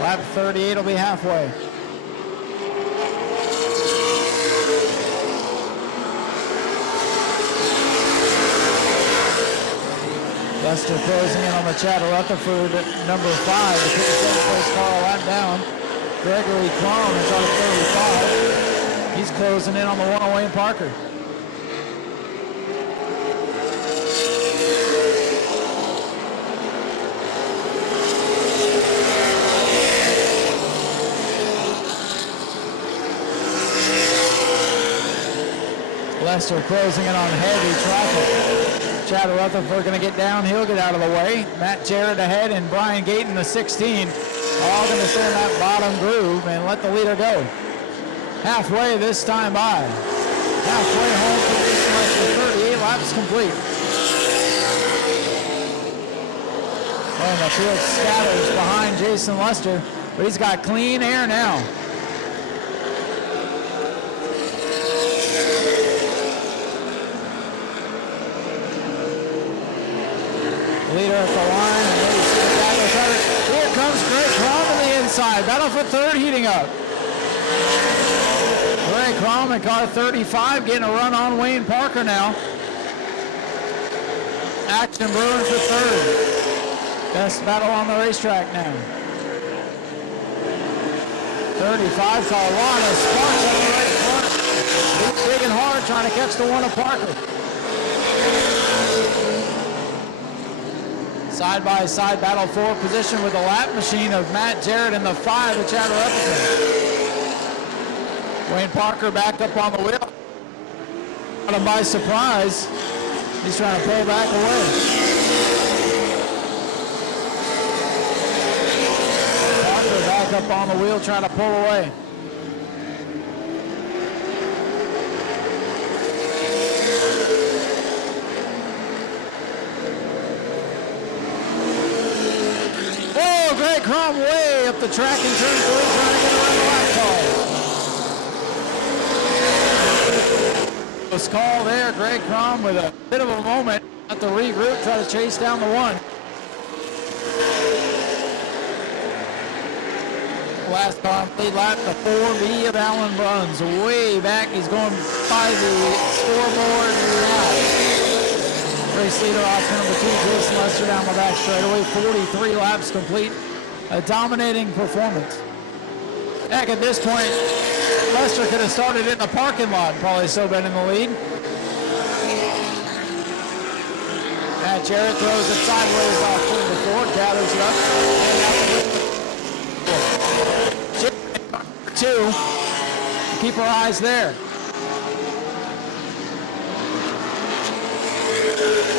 Lap 38 will be halfway. Lester closing in on the Chad Rutherford number 5 to put the 7th place car a lap down. Gregory Clone is on 35. He's closing in on the one of Wayne Parker. Lester closing in on heavy traffic. Chad Rutherford going to get down. He'll get out of the way. Matt Jarrett ahead and Brian Gayton, the 16, all going to stay in that bottom groove and let the leader go. Halfway this time by. Halfway home for Jason Lester, 38 laps complete. And the field scatters behind Jason Lester, but he's got clean air now. Leader at the line, and maybe see the back of the cutter. Here comes Greg Crom on the inside. Battle for third heating up. Greg Crom in car 35 getting a run on Wayne Parker now. Action brewing for third. Best battle on the racetrack now. 35 car, a lot of sparks on the right front. He's big and hard trying to catch the one of Parker. Side-by-side battle for position with the lap machine of Matt Jarrett and the 5 of Chad Rutherford. Wayne Parker back up on the wheel. Caught him by surprise. He's trying to pull back away. Parker back up on the wheel trying to pull away. Oh, Greg Crom way up the track in turn 3 trying to get around the lap car. Was called there. Greg Crom with a bit of a moment at the regroup, try to chase down the one. Last car lead lap, the 4B of Alan Bruns. Way back, he's going by the scoreboard now. Race leader off to number 2, Jason Lester down the back straightaway. 43 laps complete. A dominating performance. Heck, at this point, Lester could have started in the parking lot and probably still been in the lead. Matt Jarrett throws it sideways off turn 4, gathers it up. And 2. Keep our eyes there.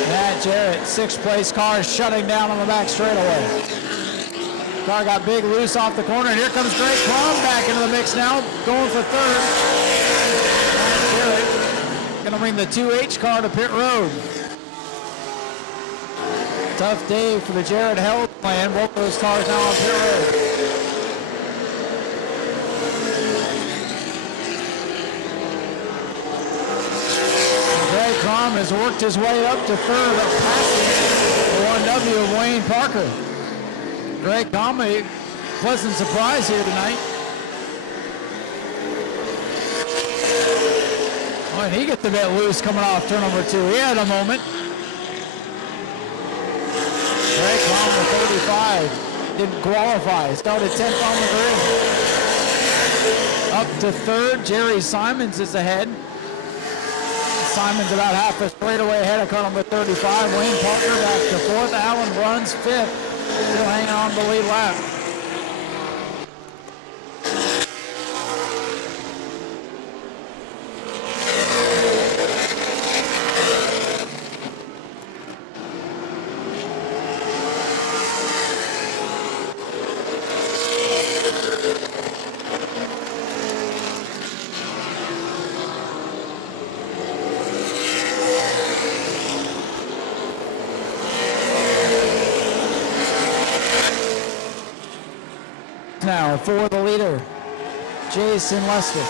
Matt Jarrett, 6th place car, shutting down on the back straightaway. Car got big loose off the corner, and here comes Greg Crom back into the mix now, going for third. Matt Jarrett gonna bring the 2H car to pit road. Tough day for the Jarrett Health plan. Both those cars now on pit road. Greg Crom has worked his way up to third, passing the 1W of Wayne Parker. Greg Crom, a pleasant surprise here tonight. Oh, and he gets a bit loose coming off turn number 2. He had a moment. Greg Crom with 35. Didn't qualify. Started 10th on the grid. Up to third, Jerry Simons is ahead. Simons about half a straightaway ahead of car number 35. Wayne Parker back to fourth. Alan runs fifth. Still hanging on the lead lap. Now for the leader, Jason Lester.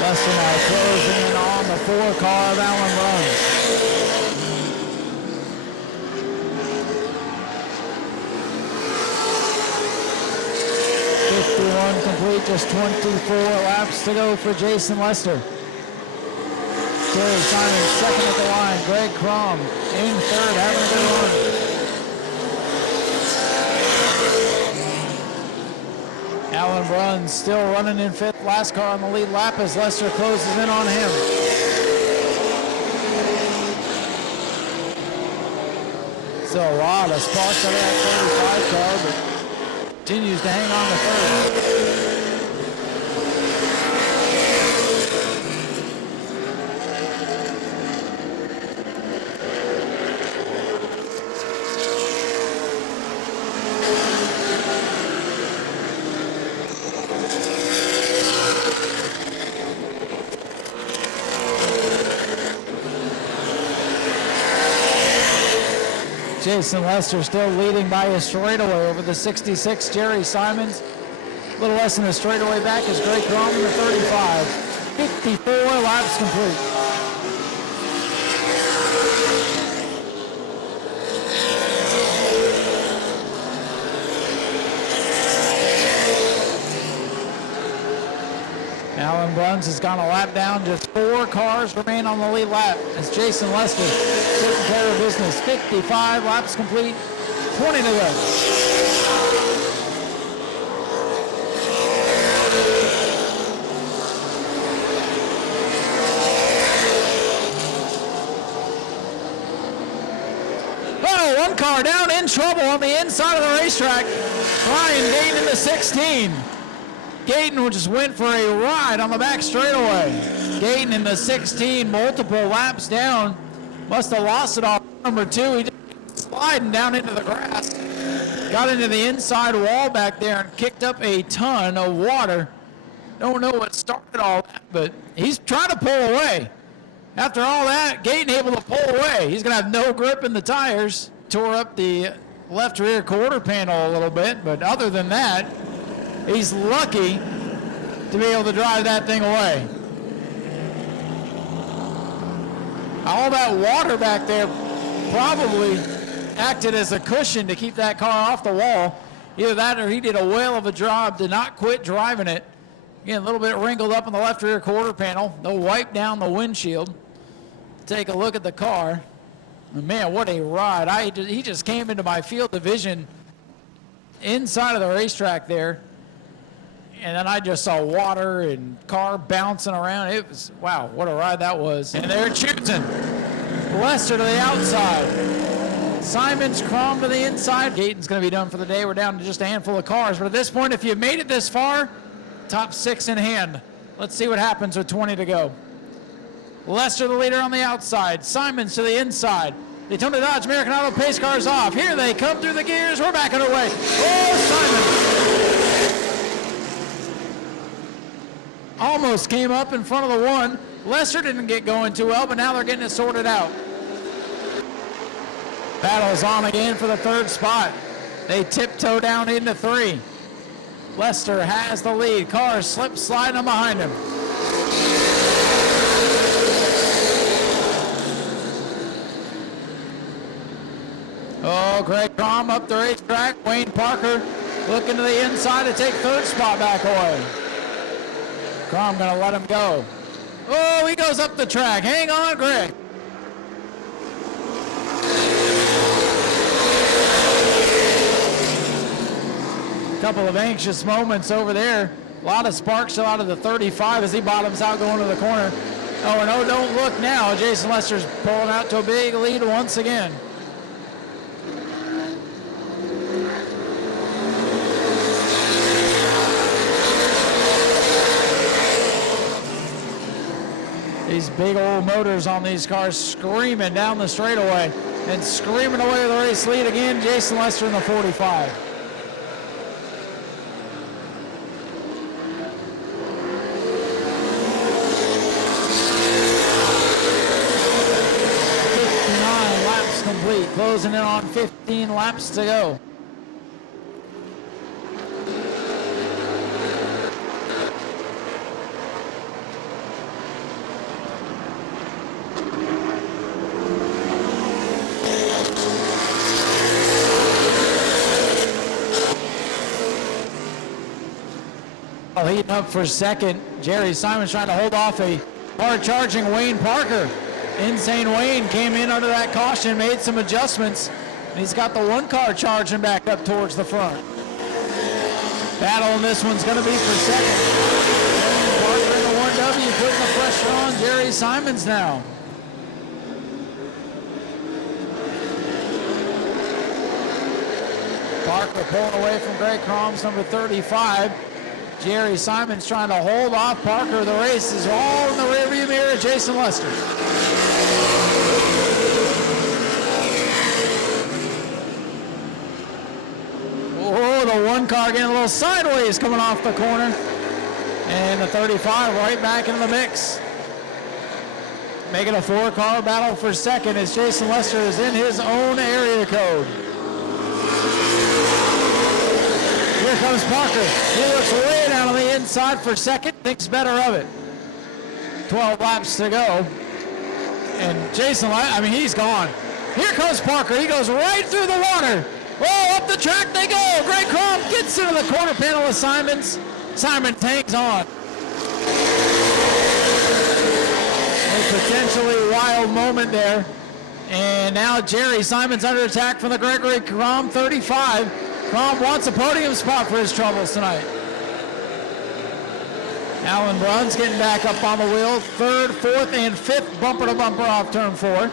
Lester now closing in on the 4 car of Alan Runs. Complete, just 24 laps to go for Jason Lester. Jerry Simon second at the line. Greg Crom in third, having a good run. Alan Brunn still running in fifth. Last car on the lead lap as Lester closes in on him. So a lot of sparks out of that 35 car, but continues to hang on to third. Jason Lester still leading by a straightaway over the 66, Jerry Simons. A little less than a straightaway back is Greg Crom in the 35. 54 laps complete. Alan Bruns has gone a lap down. Just 4 cars remain on the lead lap as Jason Lester taking care of business. 55 laps complete, 20 to go. Oh, 1 car down in trouble on the inside of the racetrack. Brian Dayton in the 16. Gayton just went for a ride on the back straightaway. Gayton in the 16, multiple laps down. Must have lost it off number 2. He just sliding down into the grass. Got into the inside wall back there and kicked up a ton of water. Don't know what started all that, but he's trying to pull away. After all that, Gayton able to pull away. He's going to have no grip in the tires. Tore up the left rear quarter panel a little bit, but other than that, he's lucky to be able to drive that thing away. All that water back there probably acted as a cushion to keep that car off the wall. Either that or he did a whale of a job to not quit driving it. Again, a little bit wrinkled up on the left rear quarter panel. No wipe down the windshield. Take a look at the car. And man, what a ride. He just came into my field of vision inside of the racetrack there. And then I just saw water and car bouncing around. It was, wow, what a ride that was. And they're choosing Lester to the outside. Simons, Crom to the inside. Gayton's going to be done for the day. We're down to just a handful of cars. But at this point, if you made it this far, top 6 in hand. Let's see what happens with 20 to go. Lester the leader on the outside. Simons to the inside. Daytona Dodge American Auto pace cars off. Here they come through the gears. We're back underway. Oh, Simons. Almost came up in front of the 1. Lester didn't get going too well, but now they're getting it sorted out. Battles on again for the 3rd spot. They tiptoe down into 3. Lester has the lead. Cars slip sliding on behind him. Oh, Greg Crom up the racetrack. Wayne Parker looking to the inside to take 3rd spot back away. Crom gonna let him go. Oh, he goes up the track. Hang on, Greg. Couple of anxious moments over there. A lot of sparks out of the 35 as he bottoms out going to the corner. Oh, and oh, don't look now. Jason Lester's pulling out to a big lead once again. These big old motors on these cars screaming down the straightaway and screaming away the race lead again. Jason Lester in the 45. Complete, closing in on 15 laps to go. Heating up for second. Jerry Simon's trying to hold off a hard-charging Wayne Parker. Insane Wayne came in under that caution, made some adjustments, and he's got the one car charging back up towards the front. Battle in this one's going to be for second. Parker in the 1W putting the pressure on Jerry Simons now. Parker pulling away from Greg Crom's number 35. Jerry Simons trying to hold off Parker. The race is all in the rearview mirror of Jason Lester. Oh, the one car getting a little sideways coming off the corner. And the 35 right back in the mix. Making a 4-car battle for second as Jason Lester is in his own area code. Here comes Parker. He looks way down on the inside for second. Thinks better of it. 12 laps to go. And Jason, he's gone. Here comes Parker. He goes right through the water. Oh, up the track they go. Greg Crom gets into the quarter panel of Simons. Simon hangs on. A potentially wild moment there. And now Jerry Simons under attack from the Gregory Crom 35. Crom wants a podium spot for his troubles tonight. Alan Bruns getting back up on the wheel. 3rd, 4th, and 5th bumper to bumper off turn 4.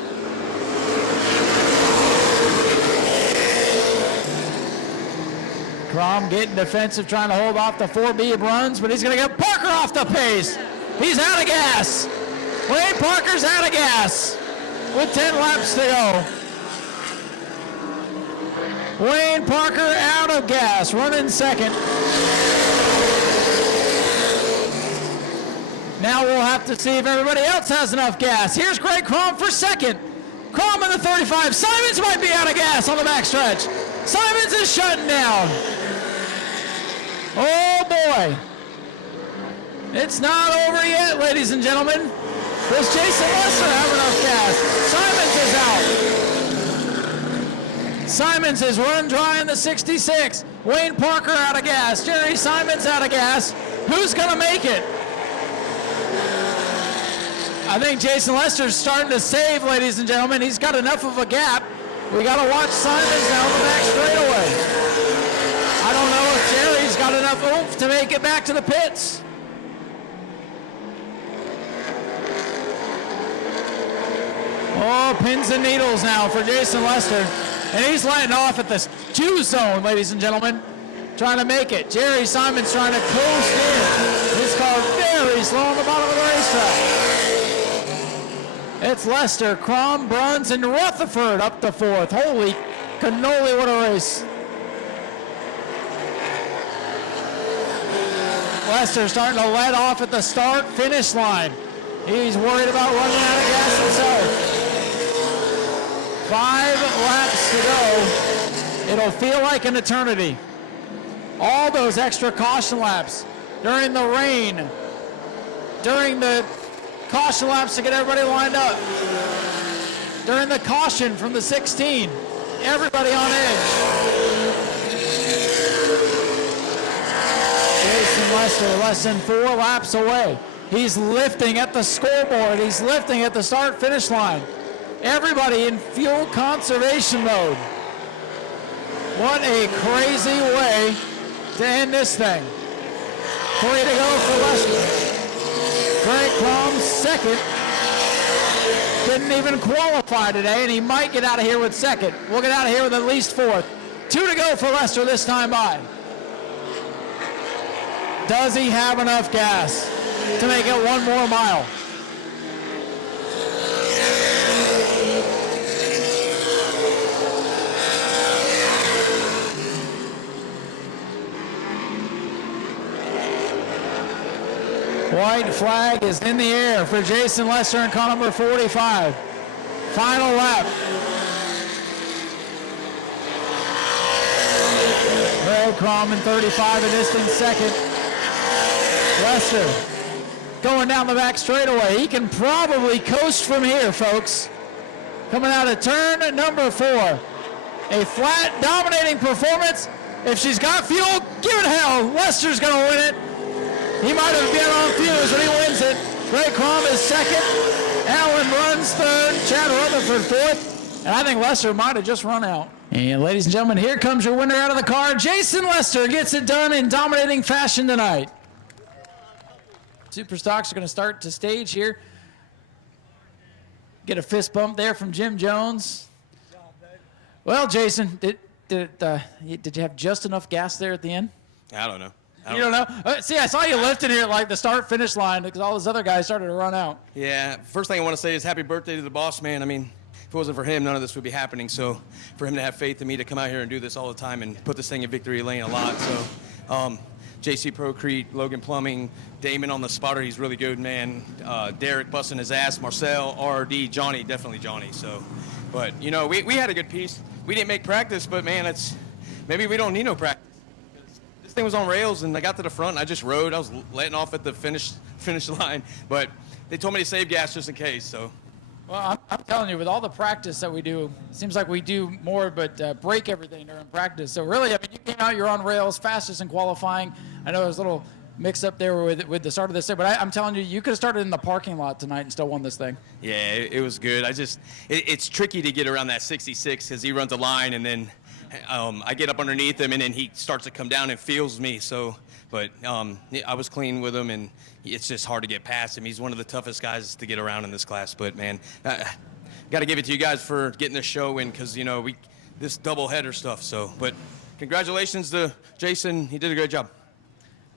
Crom getting defensive, trying to hold off the 4B Bruns, but he's going to get Parker off the pace. He's out of gas. Wayne Parker's out of gas with 10 laps to go. Wayne Parker out of gas, running second. Now we'll have to see if everybody else has enough gas. Here's Greg Crom for second. Crom in the 35. Simons might be out of gas on the backstretch. Simons is shutting down. Oh boy. It's not over yet, ladies and gentlemen. Does Jason Lester have enough gas? Simons is out. Simons is run dry in the 66. Wayne Parker out of gas. Jerry Simons out of gas. Who's going to make it? I think Jason Lester's starting to save, ladies and gentlemen. He's got enough of a gap. We got to watch Simons down the back straightaway. I don't know if Jerry's got enough oomph to make it back to the pits. Oh, pins and needles now for Jason Lester. And he's letting off at the 2 zone, ladies and gentlemen. Trying to make it. Jerry Simons trying to coast in. His car very slow on the bottom of the racetrack. It's Lester, Crom, Bruns, and Rutherford up to 4th. Holy cannoli, what a race. Lester starting to let off at the start-finish line. He's worried about running out of gas himself. 5 laps to go. It'll feel like an eternity. All those extra caution laps during the rain, during the caution laps to get everybody lined up, during the caution from the 16, everybody on edge. Jason Lester less than 4 laps away. He's lifting at the scoreboard. He's lifting at the start-finish line. Everybody in fuel conservation mode. What a crazy way to end this thing. 3 to go for Lester. Greg Crom second. Didn't even qualify today, and he might get out of here with second. We'll get out of here with at least fourth. 2 to go for Lester this time by. Does he have enough gas to make it 1 more mile? White flag is in the air for Jason Lester in car number 45. Final lap. Greg Crom in 35, a distant second. Lester going down the back straightaway. He can probably coast from here, folks. Coming out of turn number 4. A flat, dominating performance. If she's got fuel, give it hell. Lester's going to win it. He might have been on fuels when he wins it. Greg Crom is second. Allen runs third. Chad Rutherford fourth. And I think Lester might have just run out. And ladies and gentlemen, here comes your winner out of the car. Jason Lester gets it done in dominating fashion tonight. Superstocks are going to start to stage here. Get a fist bump there from Jim Jones. Well, Jason, did you have just enough gas there at the end? I don't know. You don't know? See, I saw you lifting here at like the start-finish line because all those other guys started to run out. Yeah, first thing I want to say is happy birthday to the boss, man. I mean, if it wasn't for him, none of this would be happening. So for him to have faith in me to come out here and do this all the time and put this thing in victory lane a lot. So JC Procrete, Logan Plumbing, Damon on the spotter, he's really good, man. Derek busting his ass, Marcel, RD, Johnny, definitely Johnny. So, but, you know, we had a good piece. We didn't make practice, but, man, maybe we don't need no practice. This thing was on rails, and I got to the front, and I just rode. I was letting off at the finish line, but they told me to save gas just in case, so. Well, I'm telling you, with all the practice that we do, it seems like we do more but break everything during practice. So really, I mean, you came out, you're on rails, fastest in qualifying. I know there was a little mix up there with the start of this thing, but I'm telling you, you could have started in the parking lot tonight and still won this thing. Yeah, it was good. It's tricky to get around that 66 because he runs a line, and then I get up underneath him, and then he starts to come down and feels me. So, but I was clean with him, and it's just hard to get past him. He's one of the toughest guys to get around in this class. But, man, got to give it to you guys for getting this show in because, you know, this doubleheader stuff. So, but congratulations to Jason. He did a great job.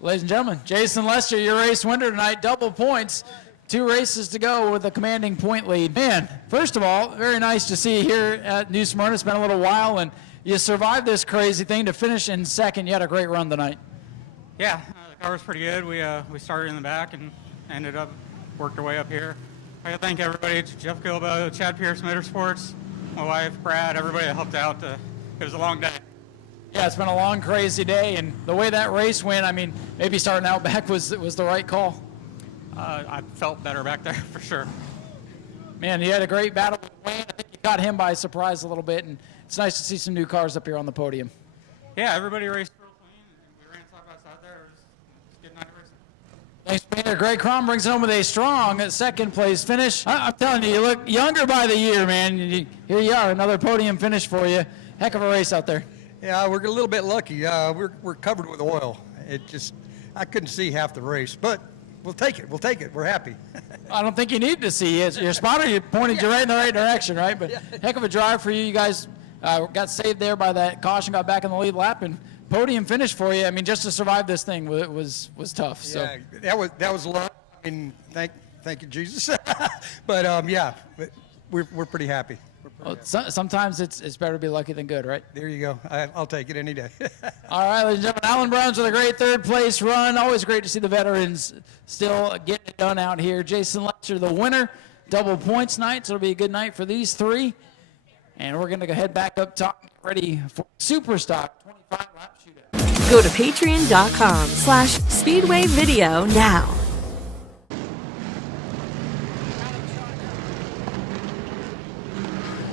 Ladies and gentlemen, Jason Lester, your race winner tonight, double points. 2 races to go with a commanding point lead. Man, first of all, very nice to see you here at New Smyrna. It's been a little while, and you survived this crazy thing to finish in second. You had a great run tonight. Yeah, the car was pretty good. We started in the back and ended up, worked our way up here. I got to thank everybody, Jeff Gilbo, Chad Pierce, Motorsports, my wife, Brad, everybody that helped out. It was a long day. Yeah, it's been a long, crazy day, and the way that race went, I mean, maybe starting out back was the right call. I felt better back there for sure. Man, you had a great battle with Wayne. I think you caught him by surprise a little bit, and it's nice to see some new cars up here on the podium. Yeah, everybody raced real clean, and we ran side by side there. It was a good night of racing. Thanks, Peter. Greg Crom brings it home with a strong second-place finish. I'm telling you, you look younger by the year, man. Here you are, another podium finish for you. Heck of a race out there. Yeah, we're a little bit lucky. We're covered with oil. I couldn't see half the race, but we'll take it. We'll take it. We're happy. I don't think you need to see it. Your spotter pointed you right in the right direction, right? But heck of a drive for you. You guys got saved there by that caution, got back in the lead lap, and podium finish for you. I mean, just to survive this thing was tough. So. Yeah, that was luck. I mean, thank you, Jesus. But yeah, we're pretty happy. Well, sometimes it's better to be lucky than good, right? There you go. I'll take it any day. All right, ladies and gentlemen, Alan Browns with a great third-place run. Always great to see the veterans still getting it done out here. Jason Lester, the winner, double points night, so it'll be a good night for these three. And we're going to go head back up top, ready for Superstock 25-lap shootout. Go to patreon.com/Speedway Video now.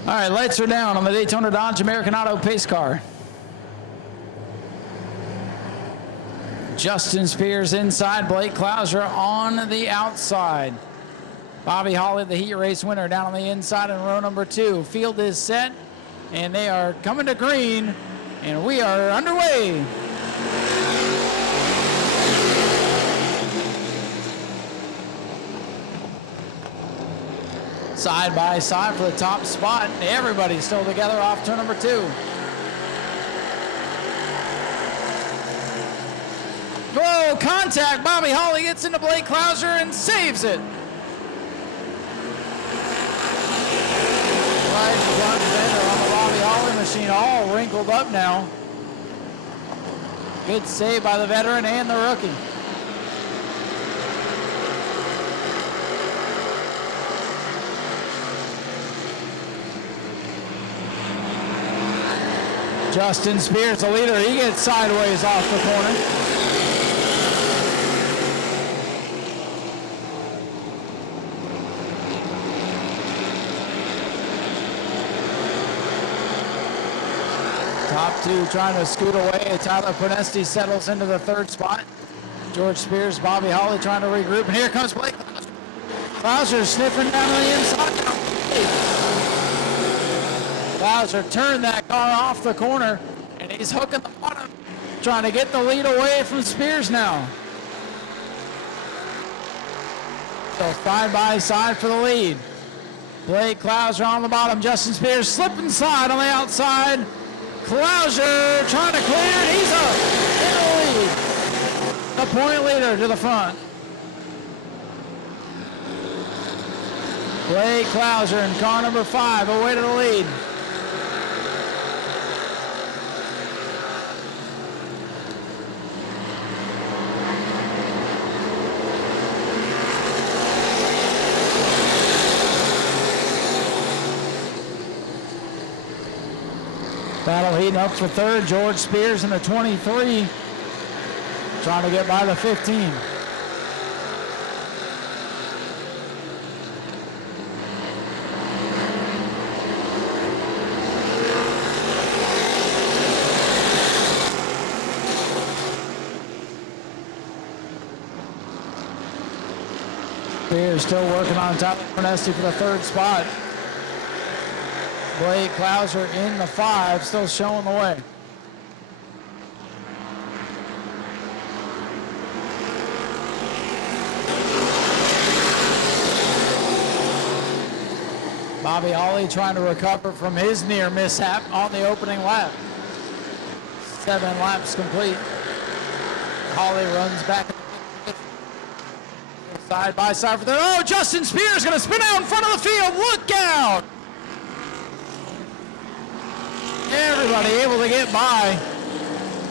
All right, lights are down on the Daytona Dodge American Auto pace car. Justin Spears inside, Blake Klauser on the outside. Bobby Holly, the heat race winner, down on the inside in row number 2. Field is set, and they are coming to green, and we are underway. Side by side for the top spot. Everybody's still together off turn number 2. Whoa, contact. Bobby Holly gets into Blake Klauser and saves it. Right front fender on the Bobby Holly machine, all wrinkled up now. Good save by the veteran and the rookie. Justin Spears, the leader, he gets sideways off the corner. Top 2 trying to scoot away. Tyler Podesta settles into the 3rd spot. George Spears, Bobby Holly trying to regroup, and here comes Blake Klauser. Klauser sniffing down on the inside. Klauser turned that car off the corner, and he's hooking the bottom, trying to get the lead away from Spears now. So side by side for the lead. Blake Klauser on the bottom, Justin Spears slipping slide on the outside. Klauser trying to clear it, he's up in the lead. The point leader to the front. Blake Klauser in car number 5 away to the lead. Battle heating up for 3rd. George Spears in the 23, trying to get by the 15. Spears still working on top of Podesta for the 3rd spot. Blake Klauser in the 5, still showing the way. Bobby Holly trying to recover from his near mishap on the opening lap. 7 laps complete. Holly runs back side by side for the, oh, Justin Spears gonna spin out in front of the field, look out! Everybody able to get by.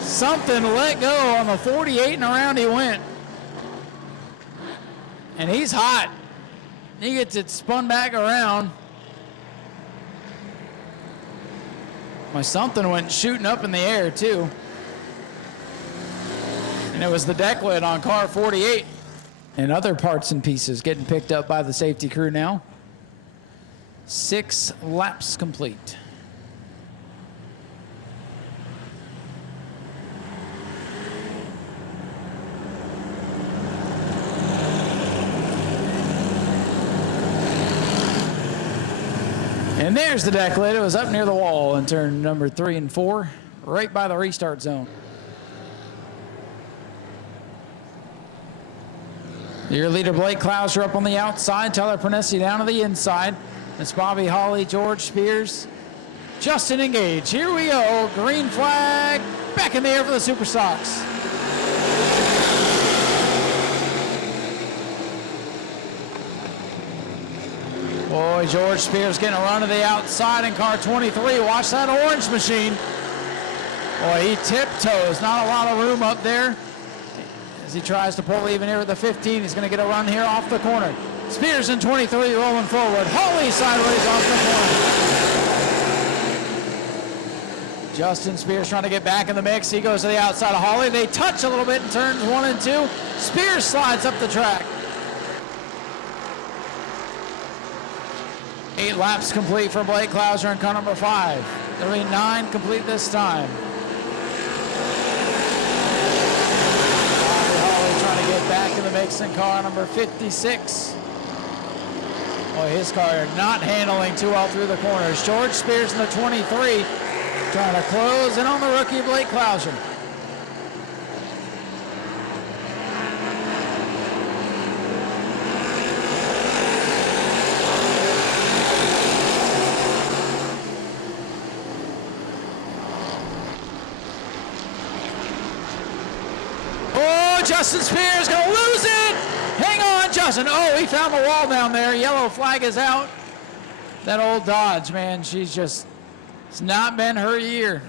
Something let go on the 48 and around he went. And he's hot. He gets it spun back around. My something went shooting up in the air too. And it was the deck lid on car 48. And other parts and pieces getting picked up by the safety crew now. 6 laps complete. And there's the deck lid. It was up near the wall in turn number 3 and 4, right by the restart zone. Your leader, Blake Klauser, up on the outside. Tyler Podesta down to the inside. It's Bobby Holly, George Spears, Justin Engage. Here we go. Green flag back in the air for the Super Sox. Boy, George Spears getting a run to the outside in car 23. Watch that orange machine. Boy, he tiptoes. Not a lot of room up there. As he tries to pull even here with the 15, he's going to get a run here off the corner. Spears in 23 rolling forward. Holly sideways off the corner. Justin Spears trying to get back in the mix. He goes to the outside of Holly. They touch a little bit in turns 1 and 2. Spears slides up the track. 8 laps complete for Blake Klauser in car number 5. There'll be 9 complete this time. back in the mix in car number 56. Oh, his car not handling too well through the corners. George Spears in the 23, trying to close in on the rookie Blake Klauser. Justin Spears gonna lose it. Hang on, Justin. Oh, he found the wall down there. Yellow flag is out. That old Dodge, man, it's not been her year.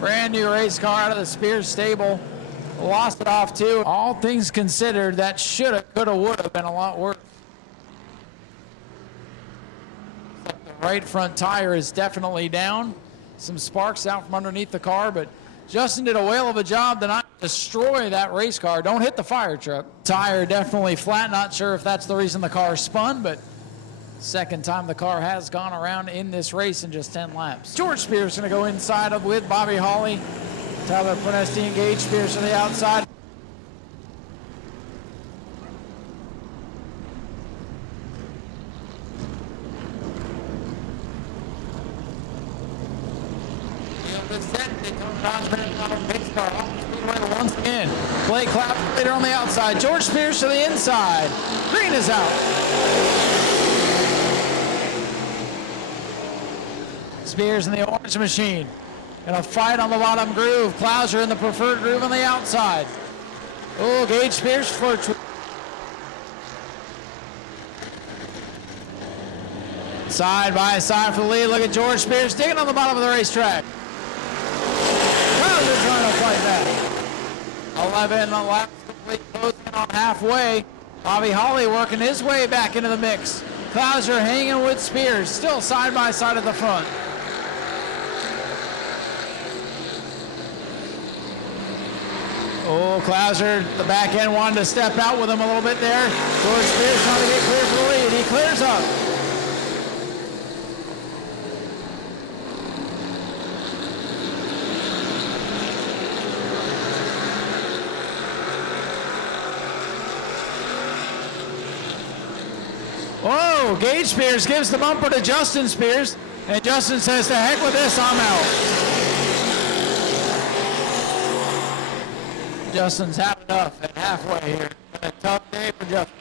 Brand new race car out of the Spears stable. Lost it off too. All things considered, that shoulda, coulda, woulda been a lot worse. The right front tire is definitely down. Some sparks out from underneath the car, but Justin did a whale of a job to not destroy that race car. Don't hit the fire truck. Tire definitely flat. Not sure if that's the reason the car spun, but second time the car has gone around in this race in just 10 laps. George Spears going to go inside with Bobby Hawley. Tyler Pronesti and Gage Spears to the outside. Once again, Blake Klauser later on the outside. George Spears to the inside. Green is out. Spears in the orange machine. Gonna fight on the bottom groove. Klauser in the preferred groove on the outside. Oh, Gage Spears flirts with. Side by side for the lead. Look at George Spears digging on the bottom of the racetrack. Klauser trying to fight that. 11 laps complete, closing on halfway. Bobby Hawley working his way back into the mix. Klauser hanging with Spears, still side by side at the front. Oh, Klauser, the back end wanted to step out with him a little bit there. George Spears trying to get clear for the lead. He clears up. Oh, Gage Spears gives the bumper to Justin Spears, and Justin says, to heck with this, I'm out. Justin's had enough at halfway here. A tough day for Justin.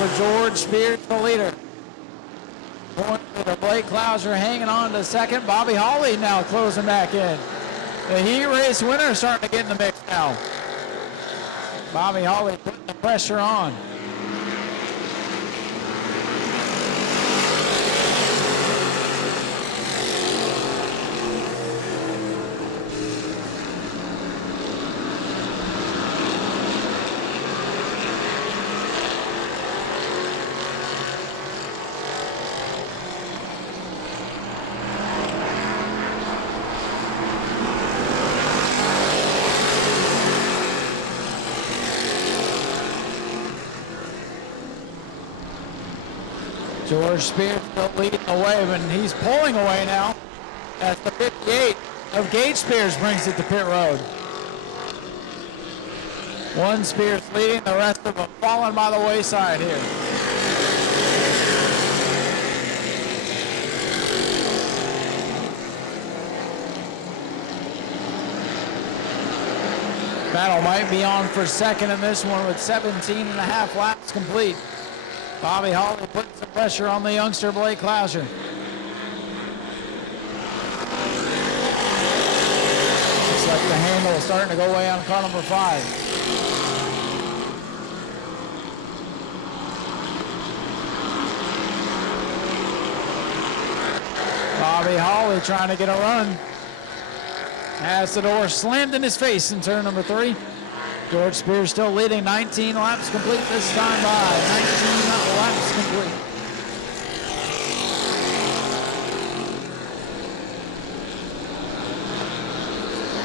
For George Spears, the leader. Point for Blake Klauser hanging on to second. Bobby Hawley now closing back in. The heat race winner starting to get in the mix now. Bobby Hawley putting the pressure on. George Spears still leading the way, but he's pulling away now as the 58 of Gage Spears brings it to pit road. One Spears leading, the rest of them falling by the wayside here. Battle might be on for second in this one with 17 and a half laps complete. Bobby Hawley putting some pressure on the youngster Blake Klauser. Looks like the handle is starting to go away on car number 5. Bobby Hawley trying to get a run. Has the door slammed in his face in turn number 3. George Spears still leading, 19 laps complete this time by. 19 laps complete.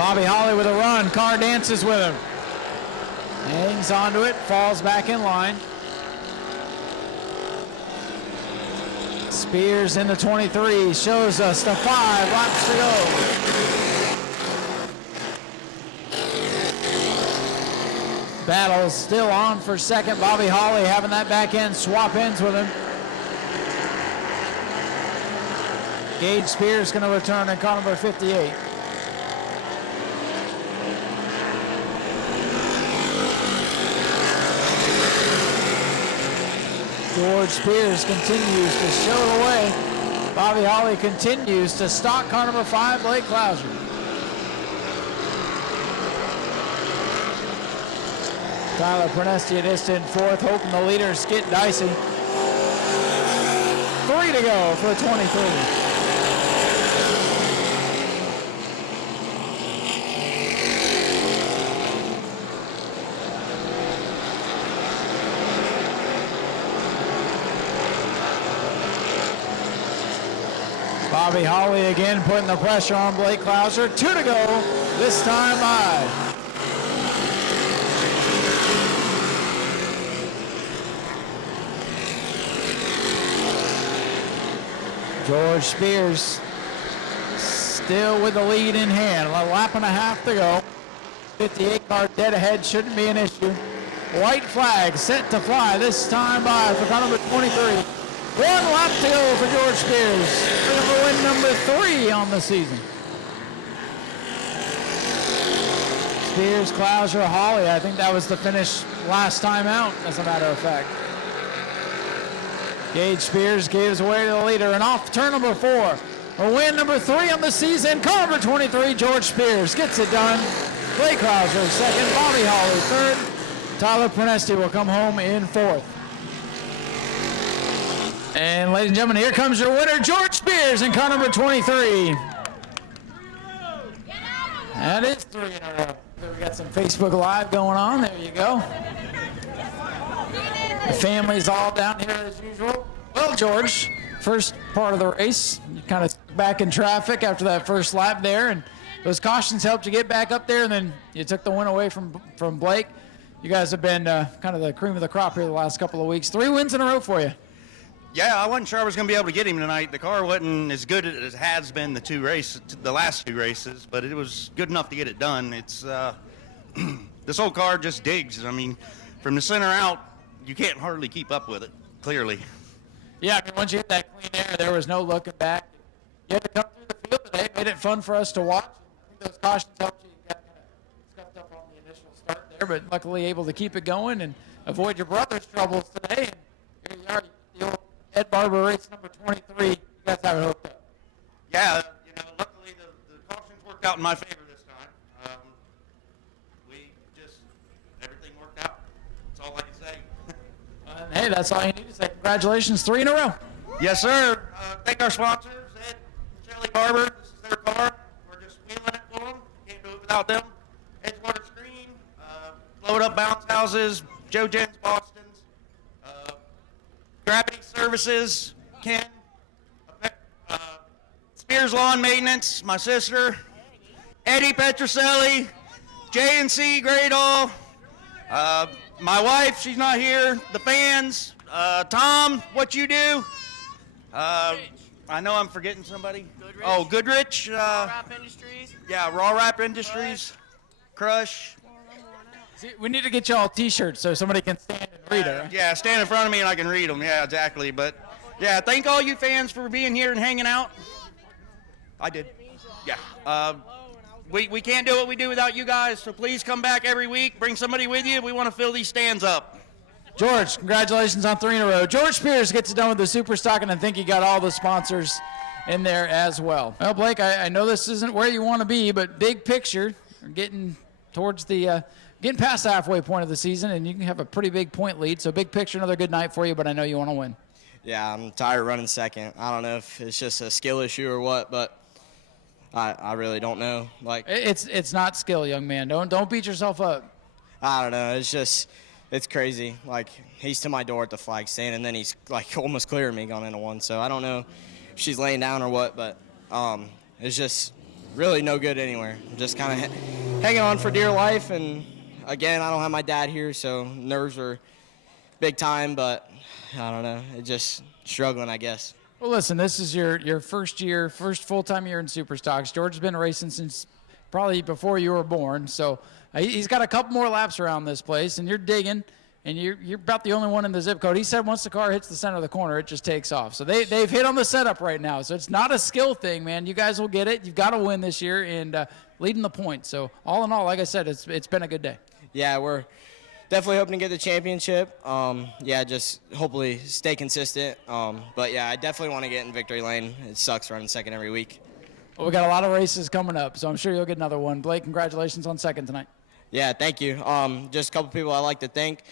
Bobby Holly with a run. Car dances with him. Hangs onto it, falls back in line. Spears in the 23, shows us the 5 laps to go. Battle still on for second. Bobby Holly having that back end swap ends with him. Gage Spears going to return in car number 58. George Spears continues to show the way. Bobby Holly continues to stalk car number 5, Blake Clouser. Tyler Prenesti is in fourth, hoping the leaders get dicey. 3 to go for the 23. Bobby Holly again putting the pressure on Blake Clouser. 2 to go, this time by. George Spears still with the lead in hand. A lap and a half to go. 58 car dead ahead, shouldn't be an issue. White flag set to fly, this time by for car number 23. 1 lap to go for George Spears. For win number 3 on the season. Spears, Clouser, Holly. I think that was the finish last time out, as a matter of fact. Gage Spears gives away to the leader, and off turn number 4. For win number 3 on the season, car number 23, George Spears gets it done. Blake Clouser second, Bobby Holly third. Tyler Prenesti will come home in fourth. And ladies and gentlemen, here comes your winner, George Spears in car number 23. That is 3 in a row. So we got some Facebook Live going on. There you go. The family's all down here as usual. Well, George, first part of the race, you kind of back in traffic after that first lap there, and those cautions helped you get back up there, and then you took the win away from Blake. You guys have been kind of the cream of the crop here the last couple of weeks. 3 wins in a row for you. Yeah, I wasn't sure I was going to be able to get him tonight. The car wasn't as good as it has been the last 2 races, but it was good enough to get it done. It's this old car just digs. I mean, from the center out, you can't hardly keep up with it, clearly. Yeah, I mean, once you hit that clean air, there was no looking back. You had to come through the field today, made it fun for us to watch. I think those cautions helped you. You got kind of scuffed up on the initial start there, but luckily able to keep it going and avoid your brother's troubles today. And here you are, the old Ed Barber race number 23. You guys have it hooked up. Yeah, luckily the cautions worked out in my favor this time. Everything worked out. That's all I can say. Hey, that's all you need to say. Congratulations, 3 in a row. Yes, sir. Thank our sponsors, Ed and Shelley Barber. This is their car. We're just wheeling it for them. Can't do it without them. Edgewater Screen, Blow It Up Bounce Houses, Joe Jens Boston's, Gravity Services, Ken, Spears Lawn Maintenance, my sister, Eddie Petroselli, J&C Gradall, my wife, she's not here, the fans, Tom, what you do? I know I'm forgetting somebody. Goodrich. Oh, Goodrich. Raw Wrap Industries. Yeah, Raw Wrap Industries. Crush. See, we need to get you all T-shirts so somebody can stand and read it. Yeah, stand in front of me and I can read them. Yeah, exactly. But, yeah, thank all you fans for being here and hanging out. I did. Yeah. We can't do what we do without you guys, so please come back every week. Bring somebody with you. We want to fill these stands up. George, congratulations on 3 in a row. George Spears gets it done with the Super Stock, and I think he got all the sponsors in there as well. Well, Blake, I know this isn't where you want to be, but big picture, we're getting towards the getting past the halfway point of the season, and you can have a pretty big point lead. So big picture, another good night for you, but I know you want to win. Yeah, I'm tired of running second. I don't know if it's just a skill issue or what, but I really don't know. Like it's not skill, young man. Don't beat yourself up. I don't know. It's crazy. Like, he's to my door at the flag stand, and then he's like almost clearing me going into one. So I don't know if she's laying down or what, but it's just really no good anywhere. I'm just kind of hanging on for dear life. And again, I don't have my dad here, so nerves are big time, but I don't know. It's just struggling, I guess. Well, listen, this is your first full-time year in Superstocks. George has been racing since probably before you were born, so he's got a couple more laps around this place, and you're digging, and you're about the only one in the zip code. He said once the car hits the center of the corner, it just takes off. So they've hit on the setup right now, so it's not a skill thing, man. You guys will get it. You've got to win this year and leading the points. So all in all, like I said, it's been a good day. Yeah, we're definitely hoping to get the championship. Just hopefully stay consistent. But yeah, I definitely want to get in victory lane. It sucks running second every week. Well, we got a lot of races coming up, so I'm sure you'll get another one. Blake, congratulations on second tonight. Yeah, thank you. Just a couple people I'd like to thank.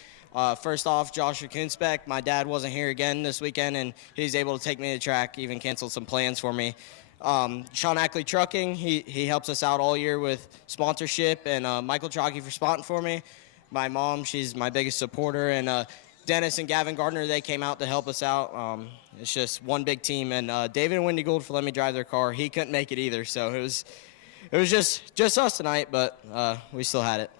First off, Joshua Kunspek. My dad wasn't here again this weekend, and he's able to take me to the track, even canceled some plans for me. Sean Ackley Trucking, he helps us out all year with sponsorship, and Michael Chalky for spotting for me. My mom, she's my biggest supporter, and Dennis and Gavin Gardner, they came out to help us out. It's just one big team, and David and Wendy Gould for letting me drive their car. He couldn't make it either, so it was just us tonight, but we still had it.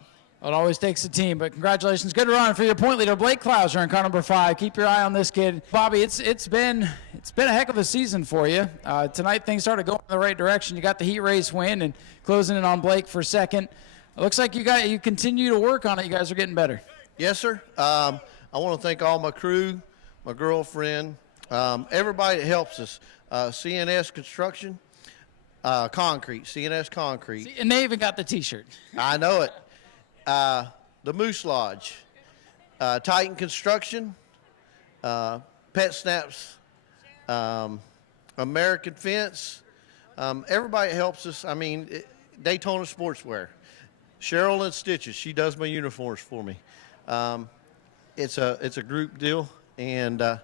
It always takes a team, but congratulations. Good run for your point leader, Blake Clouser, in car number 5. Keep your eye on this kid. Bobby, it's been a heck of a season for you. Tonight things started going in the right direction. You got the heat race win and closing in on Blake for second. It looks like you continue to work on it. You guys are getting better. Yes, sir. I want to thank all my crew, my girlfriend, everybody that helps us. CNS Construction, Concrete, CNS Concrete. And they even got the T-shirt. I know it. The Moose Lodge, Titan Construction, Pet Snaps, American Fence, everybody helps us. I mean, Daytona Sportswear, Cheryl and Stitches, she does my uniforms for me. It's a group deal, and I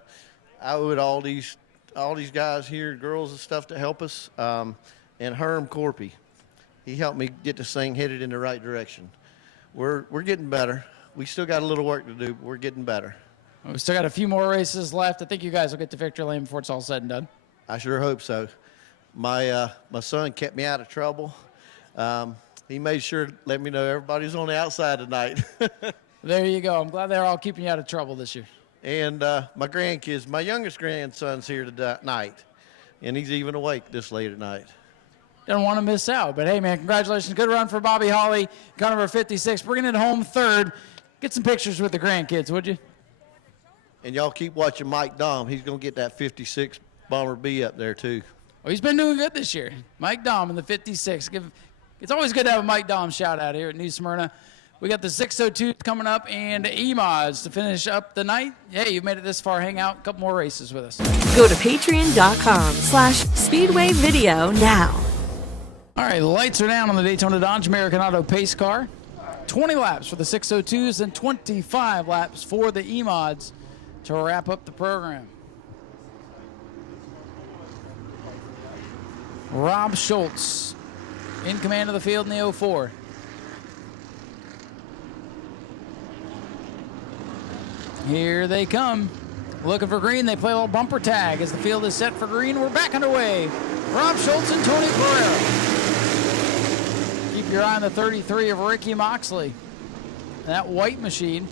owe it all these guys here, girls and stuff, to help us, and Herm Corpy. He helped me get this thing headed in the right direction. We're getting better. We still got a little work to do, but we're getting better. We still got a few more races left. I think you guys will get to victory lane before it's all said and done. I sure hope so. My son kept me out of trouble. He made sure to let me know everybody's on the outside tonight. There you go. I'm glad they're all keeping you out of trouble this year. And my grandkids, my youngest grandson's here tonight, and he's even awake this late at night. Don't want to miss out. But, hey, man, congratulations. Good run for Bobby Holly, car number 56. Bringing it home third. Get some pictures with the grandkids, would you? And y'all keep watching Mike Dom. He's going to get that 56 Bomber B up there, too. Well, he's been doing good this year. Mike Dom in the 56. It's always good to have a Mike Dom shout-out here at New Smyrna. We got the 602 coming up and E-Mods to finish up the night. Hey, you've made it this far. Hang out. A couple more races with us. Go to patreon.com/Speedway Video now. All right, lights are down on the Daytona Dodge American Auto pace car. 20 laps for the 602s and 25 laps for the E-Mods to wrap up the program. Rob Schultz in command of the field in the 04. Here they come. Looking for green. They play a little bumper tag as the field is set for green. We're back underway. Rob Schultz and Tony Pereira. Keep your eye on the 33 of Ricky Moxley. That white machine.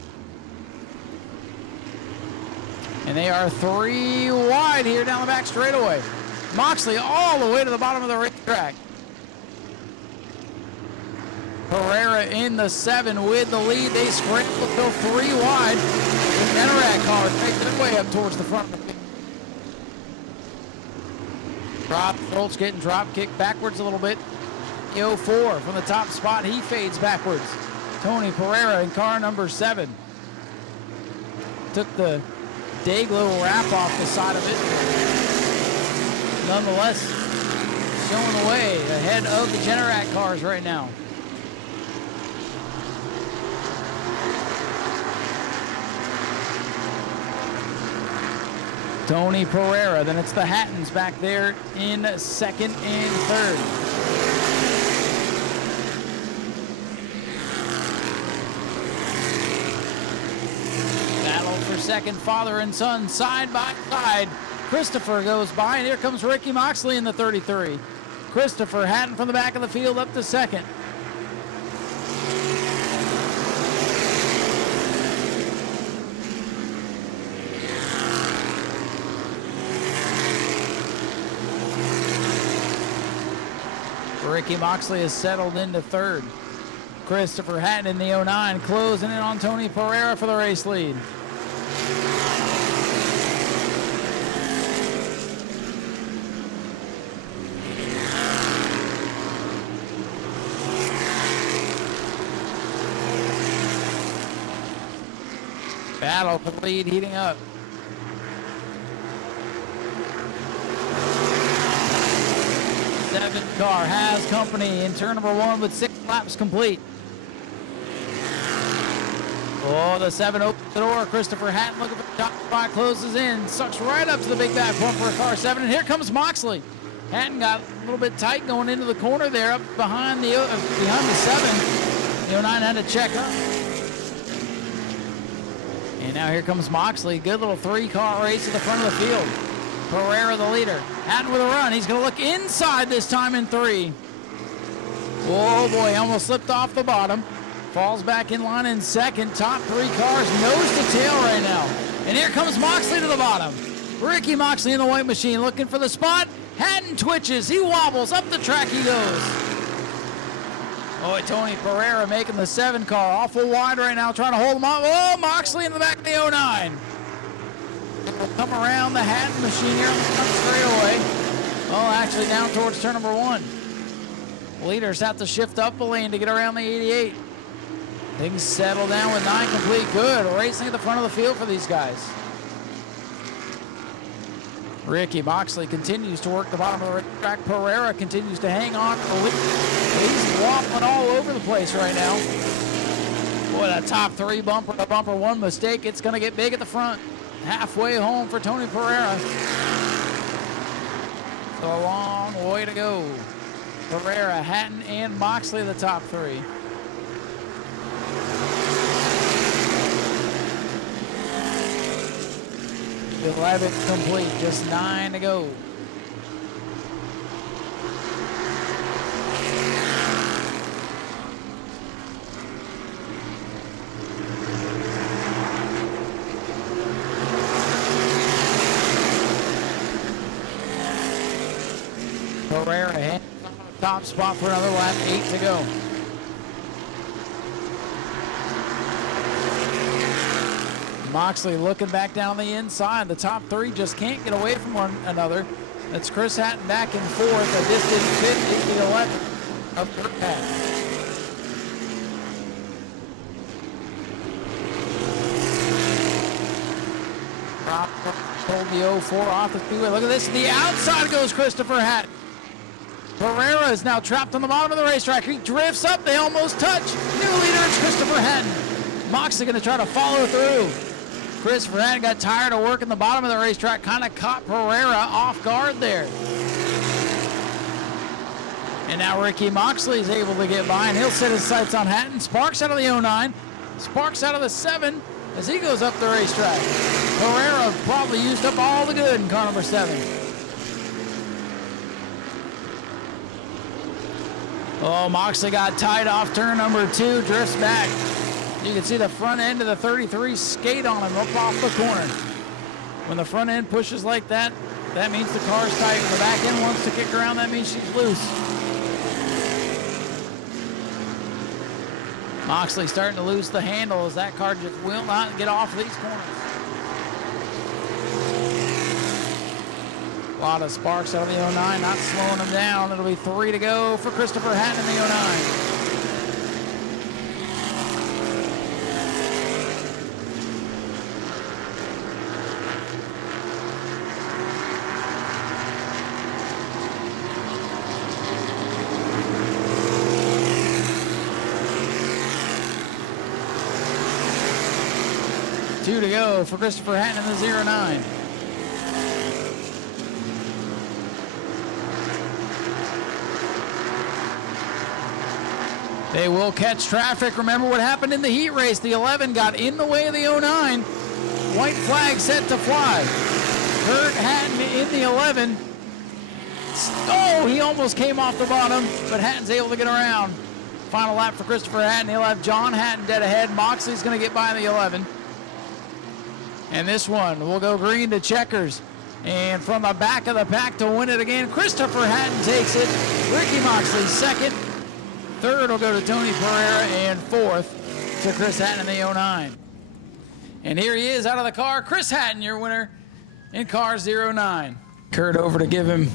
And they are 3 wide here down the back straightaway. Moxley all the way to the bottom of the racetrack. Pereira in the 7 with the lead. They scramble to go 3 wide. The Generac cars make their way up towards the front. Rob Schultz getting drop kicked backwards a little bit. 04 from the top spot. He fades backwards. Tony Pereira in car number 7. Took the Dayglow wrap off the side of it. Nonetheless, showing the way ahead of the Generac cars right now. Tony Pereira, then it's the Hattons back there in second and third. Battle for second, father and son, side by side. Christopher goes by, and here comes Ricky Moxley in the 33. Christopher Hatton from the back of the field up to second. Ricky Moxley has settled into third. Christopher Hatton in the 09 closing in on Tony Pereira for the race lead. Battle for the lead heating up. Seven car has company in turn number 1 with 6 laps complete. Oh, the 7 opens the door. Christopher Hatton looking for the top spot, closes in, sucks right up to the big back bumper of car 7, and here comes Moxley. Hatton got a little bit tight going into the corner there, up behind the 7. The 09 had to check up. And now here comes Moxley. Good little 3-car race at the front of the field. Pereira the leader. Hatton with a run. He's going to look inside this time in 3. Oh boy, almost slipped off the bottom. Falls back in line in second. Top 3 cars nose to tail right now. And here comes Moxley to the bottom. Ricky Moxley in the white machine looking for the spot. Hatton twitches. He wobbles. Up the track he goes. Oh, Tony Pereira making the 7 car awful wide right now, trying to hold him up. Oh, Moxley in the back of the 09. Come around the Hatton machine here on the front straightaway. Oh, actually down towards turn number 1. Leaders have to shift up a lane to get around the 88. Things settle down with 9 complete. Good racing at the front of the field for these guys. Ricky Moxley continues to work the bottom of the track. Pereira continues to hang on. He's wobbling all over the place right now. Boy, that top 3 bumper, the bumper 1 mistake, it's going to get big at the front. Halfway home for Tony Pereira. It's a long way to go. Pereira, Hatton, and Moxley the top 3. The 11th complete, just 9 to go. Pereira hands on the top spot for another lap, 8 to go. Moxley looking back down the inside. The top 3 just can't get away from one another. That's Chris Hatton back and forth. A distant 50 to the left of Kurt Hatton. Pulled the 04 off the speedway. Look at this. The outside goes Christopher Hatton. Pereira is now trapped on the bottom of the racetrack. He drifts up. They almost touch. New leader is Christopher Hatton. Moxley going to try to follow through. Christopher Hatton got tired of working the bottom of the racetrack. Kind of caught Pereira off guard there. And now Ricky Moxley is able to get by, and he'll set his sights on Hatton. Sparks out of the 09. Sparks out of the 7 as he goes up the racetrack. Pereira probably used up all the good in car number 7. Oh, Moxley got tied off turn number 2, drifts back. You can see the front end of the 33 skate on him up off the corner. When the front end pushes like that, that means the car's tight. When the back end wants to kick around, that means she's loose. Moxley starting to lose the handle as that car just will not get off these corners. A lot of sparks out of the 09, not slowing him down. It'll be 3 to go for Christopher Hatton in the 09. Two to go for Christopher Hatton in the 09. They will catch traffic. Remember what happened in the heat race. The 11 got in the way of the 09. White flag set to fly. Kurt Hatton in the 11 Oh, he almost came off the bottom, but Hatton's able to get around. Final lap for Christopher Hatton. He'll have John Hatton dead ahead. Moxley's going to get by in the 11. And this one will go green to Checkers. And from the back of the pack to win it again, Christopher Hatton takes it. Ricky Moxley second. Third will go to Tony Pereira, and fourth to Chris Hatton in the 09. And here he is out of the car. Chris Hatton, your winner in car 09. Kurt over to give him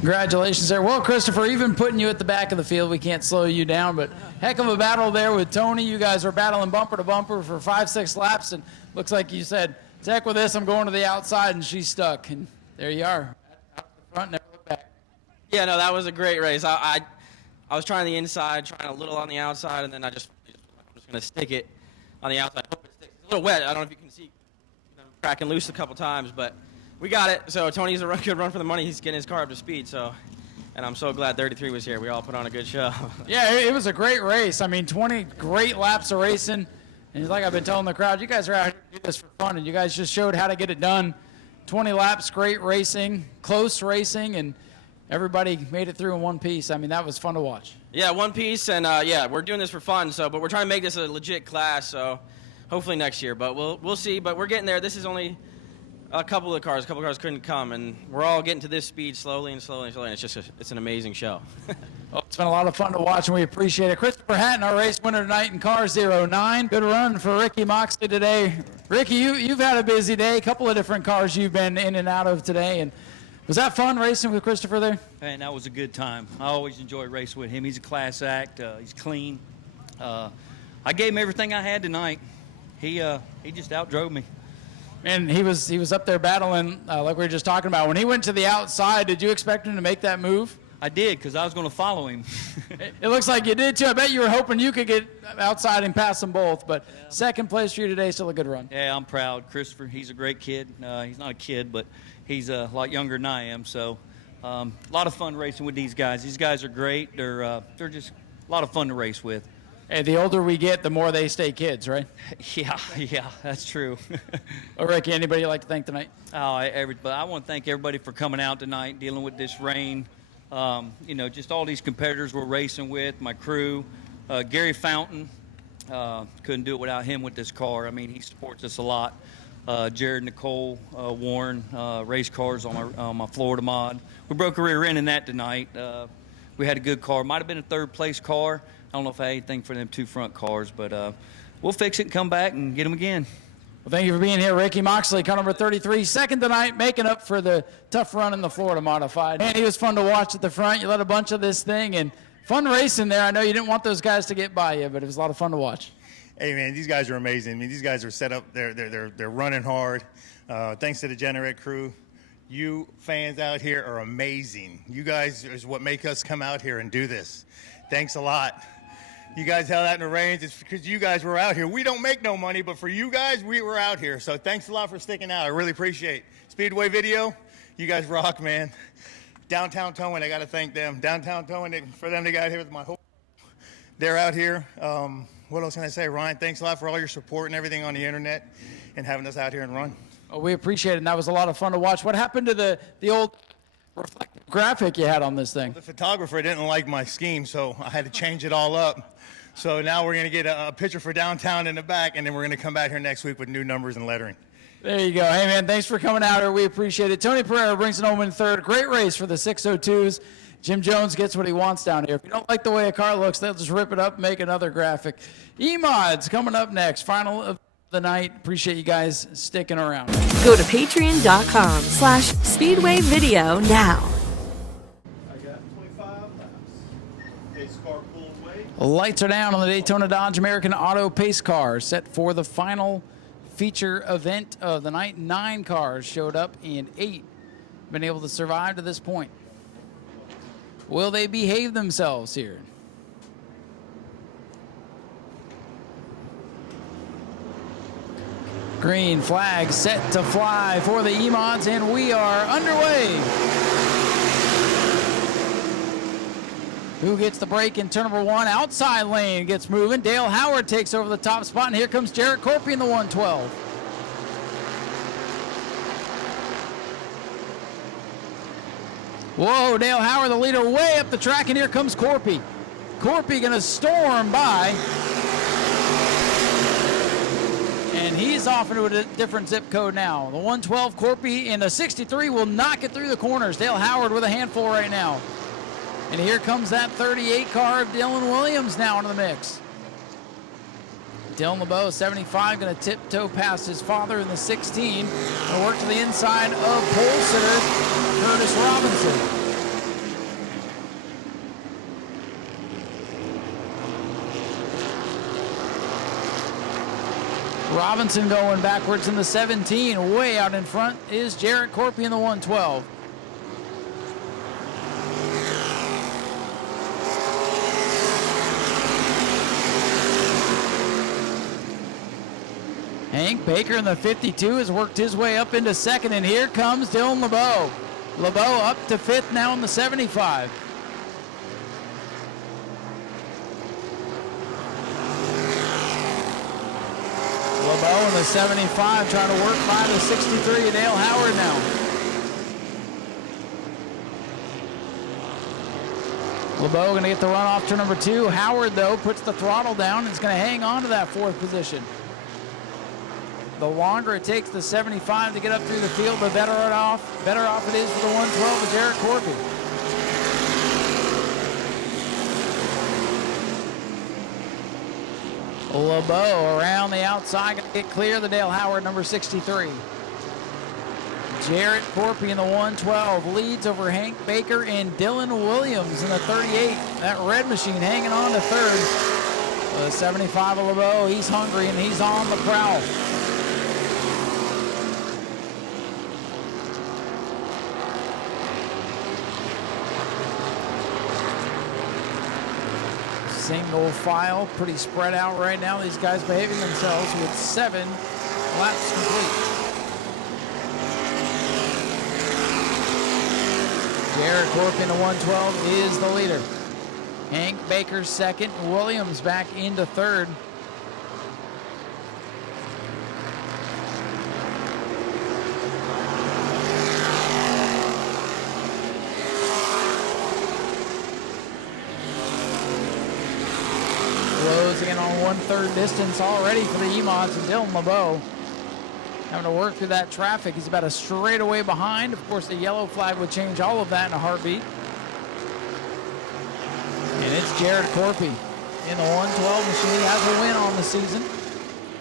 congratulations there. Well, Christopher, even putting you at the back of the field, we can't slow you down, but heck of a battle there with Tony. You guys are battling bumper to bumper for 5-6 laps, and looks like you said, heck with this, I'm going to the outside, and she's stuck. And there you are, out the front, never look back. Yeah, no, that was a great race. I was trying the inside, trying a little on the outside, and then I'm just going to stick it on the outside. Hope it sticks. It's a little wet. I don't know if you can see cracking loose a couple times, but we got it. So Tony's a good run for the money. He's getting his car up to speed. So, and I'm so glad 33 was here. We all put on a good show. Yeah, it was a great race. I mean, 20 great laps of racing. And like I've been telling the crowd, you guys are out here to do this for fun, and you guys just showed how to get it done. 20 laps, great racing, close racing, and everybody made it through in one piece. I mean, that was fun to watch. Yeah, one piece, and yeah, we're doing this for fun. So, but we're trying to make this a legit class. So, hopefully next year. But we'll see. But we're getting there. This is only a couple of cars. A couple of cars couldn't come, and we're all getting to this speed slowly and slowly and slowly. And it's an amazing show. Well, it's been a lot of fun to watch, and we appreciate it. Christopher Hatton, our race winner tonight in car 09. Good run for Ricky Moxley today. Ricky, you've had a busy day. A couple of different cars you've been in and out of today. And was that fun racing with Christopher there? Man, that was a good time. I always enjoy racing with him. He's a class act. He's clean. I gave him everything I had tonight. He just outdrove me. And he was up there battling, like we were just talking about. When he went to the outside, did you expect him to make that move? I did, because I was going to follow him. It looks like you did, too. I bet you were hoping you could get outside and pass them both. But yeah. Second place for you today, still a good run. Yeah, I'm proud. Christopher, he's a great kid. He's not a kid, but he's a lot younger than I am. So a lot of fun racing with these guys. These guys are great. They're just a lot of fun to race with. Hey, the older we get, the more they stay kids, right? Yeah, that's true. Well, Ricky, anybody you'd like to thank tonight? Everybody. I want to thank everybody for coming out tonight, dealing with this rain. Just all these competitors we're racing with, my crew. Gary Fountain, couldn't do it without him with this car. I mean, he supports us a lot. Jared, Nicole, Warren, race cars on my Florida mod. We broke a rear end in that tonight. We had a good car. Might have been a third place car. I don't know if I had anything for them two front cars, but we'll fix it and come back and get them again. Well, thank you for being here, Ricky Moxley, car number 33, second tonight, making up for the tough run in the Florida Modified. Man, he was fun to watch at the front. You led a bunch of this thing, and fun racing there. I know you didn't want those guys to get by you, but it was a lot of fun to watch. Hey, man, these guys are amazing. I mean, these guys are set up. They're running hard. Thanks to the Generate crew. You fans out here are amazing. You guys is what make us come out here and do this. Thanks a lot. You guys held out in the rains. It's because you guys were out here. We don't make no money, but for you guys, we were out here. So thanks a lot for sticking out. I really appreciate it. Speedway Video, you guys rock, man. Downtown Towing, I got to thank them. Downtown Towing, for them to get out here with my whole... They're out here. What else can I say, Ryan? Thanks a lot for all your support and everything on the internet and having us out here and run. Oh, we appreciate it, and that was a lot of fun to watch. What happened to the old reflective graphic you had on this thing? Well, the photographer didn't like my scheme, so I had to change it all up. So now we're going to get a picture for downtown in the back, and then we're going to come back here next week with new numbers and lettering. There you go. Hey, man, thanks for coming out here. We appreciate it. Tony Pereira brings it home in third. Great race for the 602s. Jim Jones gets what he wants down here. If you don't like the way a car looks, they'll just rip it up and make another graphic. E-Mods coming up next. Final of the night. Appreciate you guys sticking around. Go to patreon.com/Speedway Video now. Lights are down on the Daytona Dodge American Auto Pace car, set for the final feature event of the night. 9 cars showed up and 8 been able to survive to this point. Will they behave themselves here? Green flag set to fly for the E-Mods, and we are underway. Who gets the break in turn number 1? Outside lane gets moving. Dale Howard takes over the top spot, and here comes Jarrett Corpy in the 112. Whoa, Dale Howard, the leader, way up the track, and here comes Corpy. Corpy going to storm by. And he's off into a different zip code now. The 112 Corpy and the 63 will knock it through the corners. Dale Howard with a handful right now. And here comes that 38 car of Dylan Williams now into the mix. Dylan LeBeau, 75, going to tiptoe past his father in the 16. And work to the inside of pole sitter Curtis Robinson. Robinson going backwards in the 17. Way out in front is Jarrett Corpy in the 112. Hank Baker in the 52 has worked his way up into second, and here comes Dylan LeBeau. LeBeau up to fifth now in the 75. LeBeau in the 75 trying to work by the 63 of Dale Howard now. LeBeau going to get the run off turn number 2. Howard, though, puts the throttle down and is going to hang on to that 4th position. The longer it takes the 75 to get up through the field, the better off it is for the 112 with Jarrett Corpy. LeBeau around the outside, going to get clear of the Dale Howard, number 63. Jarrett Corpy in the 112 leads over Hank Baker and Dylan Williams in the 38. That red machine hanging on to third. The 75 of LeBeau, he's hungry and he's on the prowl. Single file, pretty spread out right now. These guys behaving themselves with 7 laps complete. Jarrett Corpy in the 112 is the leader. Hank Baker second, Williams back into third. Closing in on 1/3 distance already for the E-Mods and Dylan LeBeau. Having to work through that traffic. He's about a straightaway behind. Of course, the yellow flag would change all of that in a heartbeat. And it's Jarrett Corpy in the 112 machine. He has a win on the season.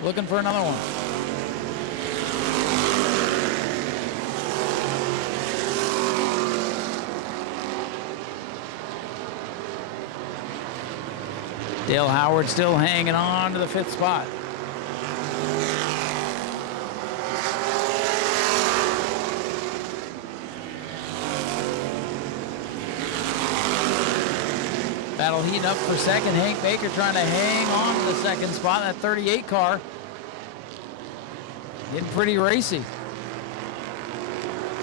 Looking for another one. Dale Howard still hanging on to the 5th spot. Battle heating up for second. Hank Baker trying to hang on to the 2nd spot. That 38 car getting pretty racy.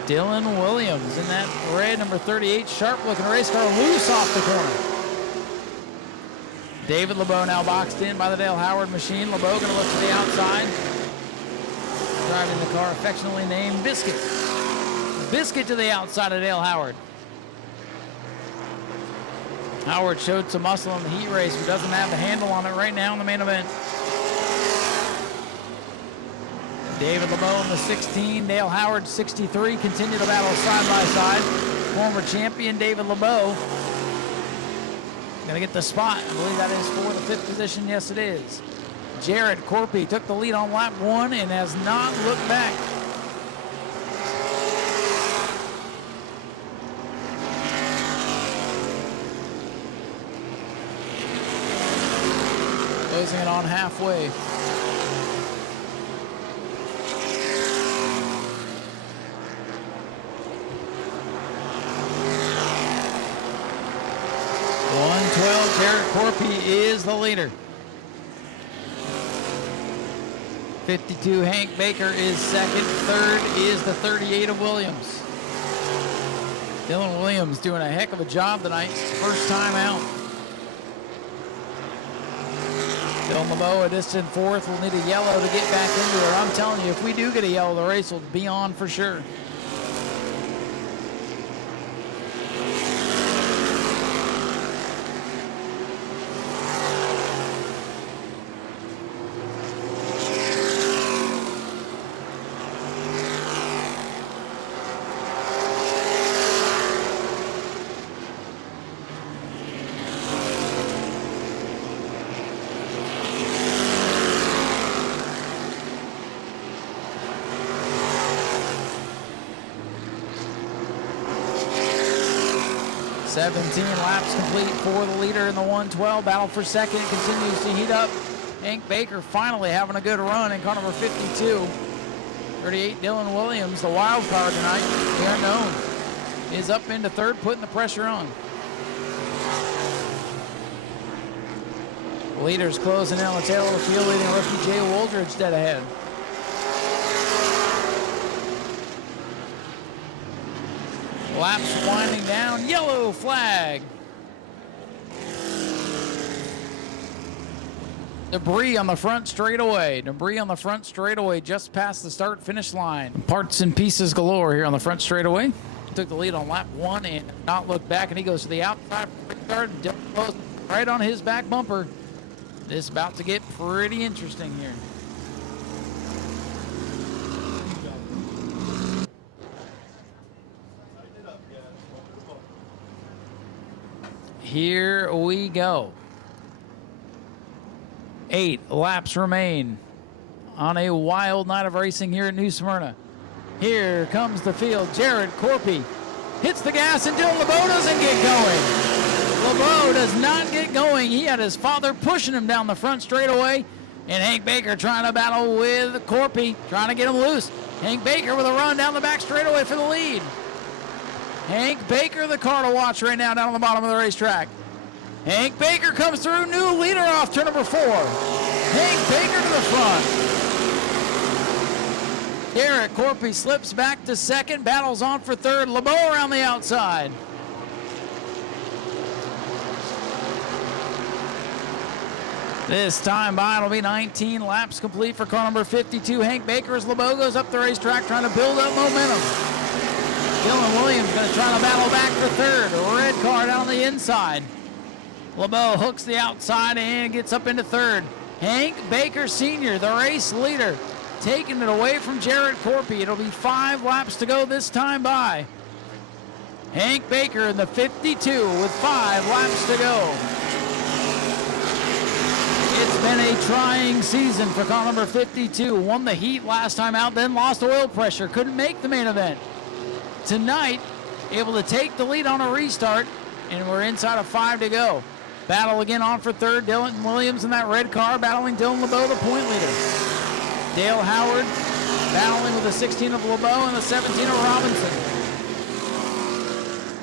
Dylan Williams in that red number 38 sharp looking race car loose off the corner. David LeBeau now boxed in by the Dale Howard machine. LeBeau going to look to the outside. Driving the car affectionately named Biscuit. Biscuit to the outside of Dale Howard. Howard showed some muscle in the heat race, but doesn't have the handle on it right now in the main event. David LeBeau in the 16, Dale Howard 63, continue the battle side by side. Former champion David LeBeau gonna get the spot. I believe that is for the 5th position. Yes, it is. Jarrett Corpy took the lead on lap 1 and has not looked back. Closing it on halfway. Jarrett Corpy is the leader. 52 Hank Baker is second. Third is the 38 of Williams. Dylan Williams doing a heck of a job tonight. First time out. Dylan LeBeau a distant 4th. We'll need a yellow to get back into it. I'm telling you, if we do get a yellow, the race will be on for sure. 17 laps complete for the leader in the 112. Battle for second continues to heat up. Hank Baker finally having a good run in car number 52. 38 Dylan Williams, the wild card tonight, the unknown, is up into third, putting the pressure on. The leader's closing in on the tail of the field, leading rookie Jay Woldridge dead ahead. Laps winding down, yellow flag. Debris on the front straightaway. Debris on the front straightaway just past the start-finish line. Parts and pieces galore here on the front straightaway. Took the lead on lap 1 and not looked back, and he goes to the outside guard. Right on his back bumper. This is about to get pretty interesting here. Here we go. 8 laps remain on a wild night of racing here at New Smyrna. Here comes the field. Jared Corpy hits the gas, and Dylan LeBeau doesn't get going. LeBeau does not get going. He had his father pushing him down the front straightaway, and Hank Baker trying to battle with Corpy, trying to get him loose. Hank Baker with a run down the back straightaway for the lead. Hank Baker, the car to watch right now down on the bottom of the racetrack. Hank Baker comes through, new leader off turn number 4. Hank Baker to the front. Garrett Corpy slips back to second, battles on for third. LeBeau around the outside. This time by, it'll be 19 laps complete for car number 52. Hank Baker as LeBeau goes up the racetrack trying to build up momentum. Dylan Williams going to try to battle back for third. A red car down on the inside. LeBeau hooks the outside and gets up into third. Hank Baker Sr., the race leader, taking it away from Jared Corpy. It'll be 5 laps to go this time by. Hank Baker in the 52 with 5 laps to go. It's been a trying season for car number 52. Won the heat last time out, then lost oil pressure. Couldn't make the main event. Tonight, able to take the lead on a restart, and we're inside of 5 to go. Battle again on for third. Dylan Williams in that red car battling Dylan LeBeau, the point leader. Dale Howard battling with the 16 of LeBeau and the 17 of Robinson.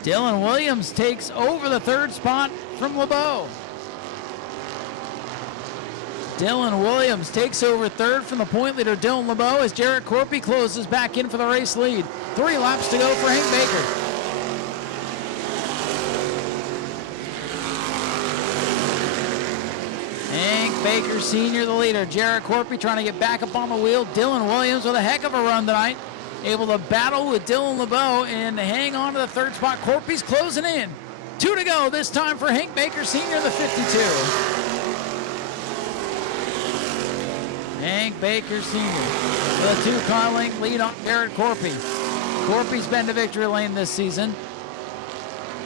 Dylan Williams takes over the third spot from LeBeau. Dylan Williams takes over third from the point leader Dylan LeBeau as Jarrett Corpy closes back in for the race lead. 3 laps to go for Hank Baker. Hank Baker Sr., the leader. Jarrett Corpy trying to get back up on the wheel. Dylan Williams with a heck of a run tonight. Able to battle with Dylan LeBeau and hang on to the third spot. Corpy's closing in. 2 to go this time for Hank Baker Sr., the 52. Hank Baker Sr. with a 2-car length lead on Jared Corpy. Corpy's been to victory lane this season.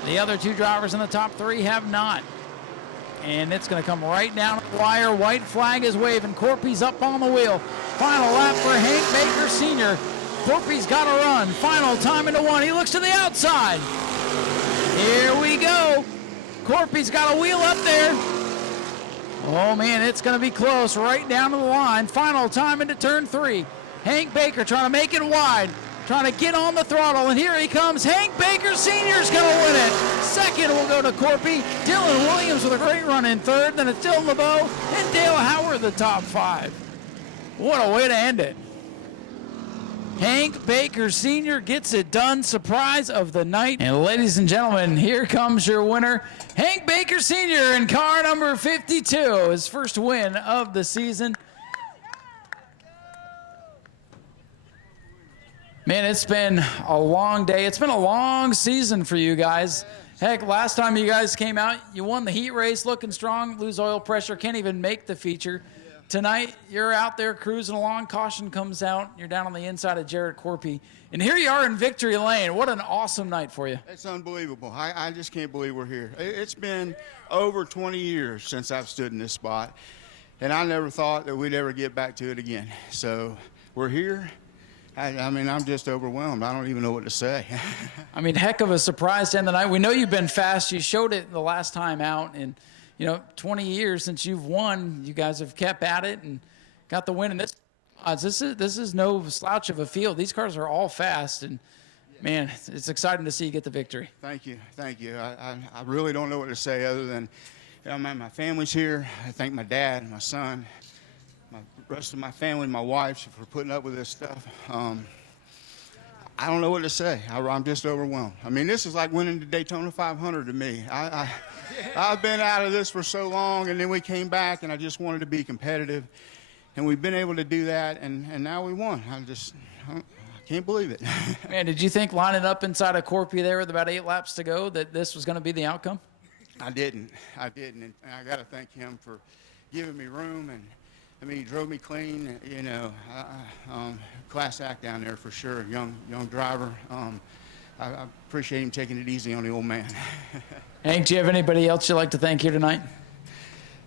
The other 2 drivers in the top 3 have not. And it's going to come right down the wire. White flag is waving. Corpy's up on the wheel. Final lap for Hank Baker Sr. Corpy's got to run. Final time into 1. He looks to the outside. Here we go. Corpy's got a wheel up there. Oh, man, it's going to be close right down to the line. Final time into turn 3. Hank Baker trying to make it wide, trying to get on the throttle, and here he comes. Hank Baker Sr. is going to win it. Second will go to Corpy. Dylan Williams with a great run in third. Then it's Dylan LeBeau and Dale Howard, the top 5. What a way to end it. Hank Baker Sr. gets it done. Surprise of the night. And ladies and gentlemen, here comes your winner, Hank Baker Sr. in car number 52. His first win of the season. Man, it's been a long day. It's been a long season for you guys. Heck, last time you guys came out, you won the heat race looking strong, lose oil pressure, can't even make the feature. Tonight, you're out there cruising along. Caution comes out. You're down on the inside of Jared Corpy. And here you are in victory lane. What an awesome night for you. It's unbelievable. I just can't believe we're here. It's been over 20 years since I've stood in this spot, and I never thought that we'd ever get back to it again. So we're here. I mean, I'm just overwhelmed. I don't even know what to say. I mean, heck of a surprise to end the night. We know you've been fast. You showed it the last time out. And, 20 years since you've won, you guys have kept at it and got the win. And this is no slouch of a field. These cars are all fast. And, man, it's exciting to see you get the victory. Thank you. I really don't know what to say other than my family's here. I thank my dad, my son, the rest of my family, my wife for putting up with this stuff. I don't know what to say. I'm just overwhelmed. I mean, this is like winning the Daytona 500 to me. I've been out of this for so long, and then we came back, and I just wanted to be competitive, and we've been able to do that, and now we won. I can't believe it. Man, did you think lining up inside of Corpy there with about 8 laps to go that this was going to be the outcome? I didn't, and I got to thank him for giving me room, and I mean, he drove me clean. Class act down there for sure. Young driver. I appreciate him taking it easy on the old man. Hank, do you have anybody else you'd like to thank here tonight?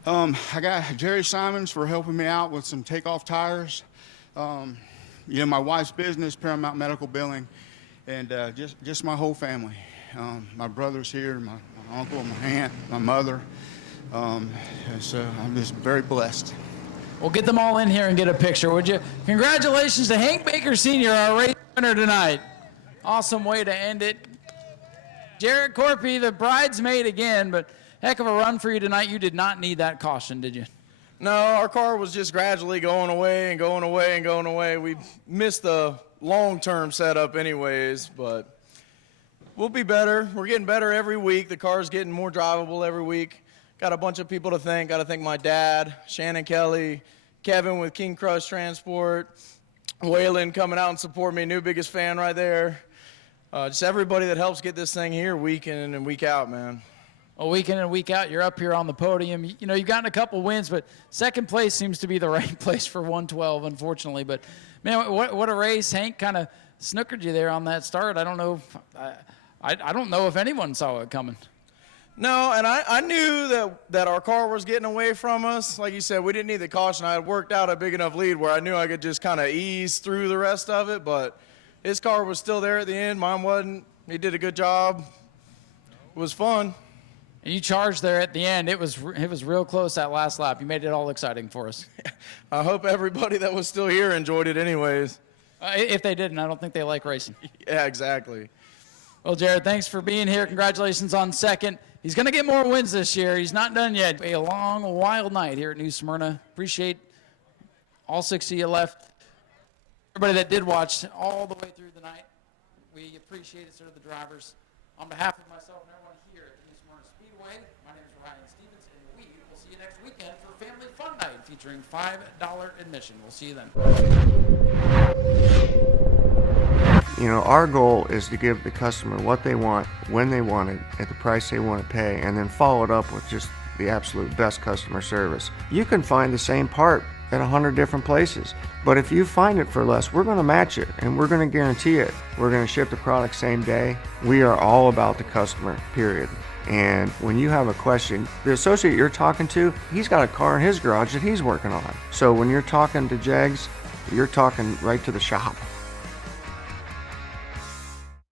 I got Jerry Simons for helping me out with some takeoff tires. My wife's business, Paramount Medical Billing, and just my whole family. My brother's here, my uncle, my aunt, my mother. So I'm just very blessed. We'll get them all in here and get a picture, would you? Congratulations to Hank Baker Sr., our race winner tonight. Awesome way to end it. Jared Corpy, the bridesmaid again, but heck of a run for you tonight. You did not need that caution, did you? No, our car was just gradually going away and going away and going away. We missed the long-term setup anyways, but we'll be better. We're getting better every week. The car's getting more drivable every week. Got a bunch of people to thank. Got to thank my dad, Shannon Kelly, Kevin with King Crush Transport, Waylon coming out and support me, new biggest fan right there. Just everybody that helps get this thing here week in and week out, man. Well, week in and week out, you're up here on the podium. You've gotten a couple wins, but second place seems to be the right place for 112, unfortunately. But, man, what a race. Hank kind of snookered you there on that start. I don't know if anyone saw it coming. No, and I knew that our car was getting away from us. Like you said, we didn't need the caution. I had worked out a big enough lead where I knew I could just kind of ease through the rest of it, but his car was still there at the end. Mine wasn't. He did a good job. It was fun. And you charged there at the end. It was real close that last lap. You made it all exciting for us. I hope everybody that was still here enjoyed it anyways. If they didn't, I don't think they like racing. Yeah, exactly. Well, Jared, thanks for being here. Congratulations on second. He's going to get more wins this year. He's not done yet. A long, wild night here at New Smyrna. Appreciate all 6 of you left. Everybody that did watch all the way through the night. We appreciate it, so do the drivers. On behalf of myself and everyone here at New Smyrna Speedway, my name is Ryan Stevens, and we will see you next weekend for Family Fun Night featuring $5 admission. We'll see you then. Our goal is to give the customer what they want, when they want it, at the price they want to pay, and then follow it up with just the absolute best customer service. You can find the same part at 100 different places, but if you find it for less, we're going to match it, and we're going to guarantee it. We're going to ship the product same day. We are all about the customer, period. And when you have a question, the associate you're talking to, he's got a car in his garage that he's working on. So when you're talking to Jags, you're talking right to the shop.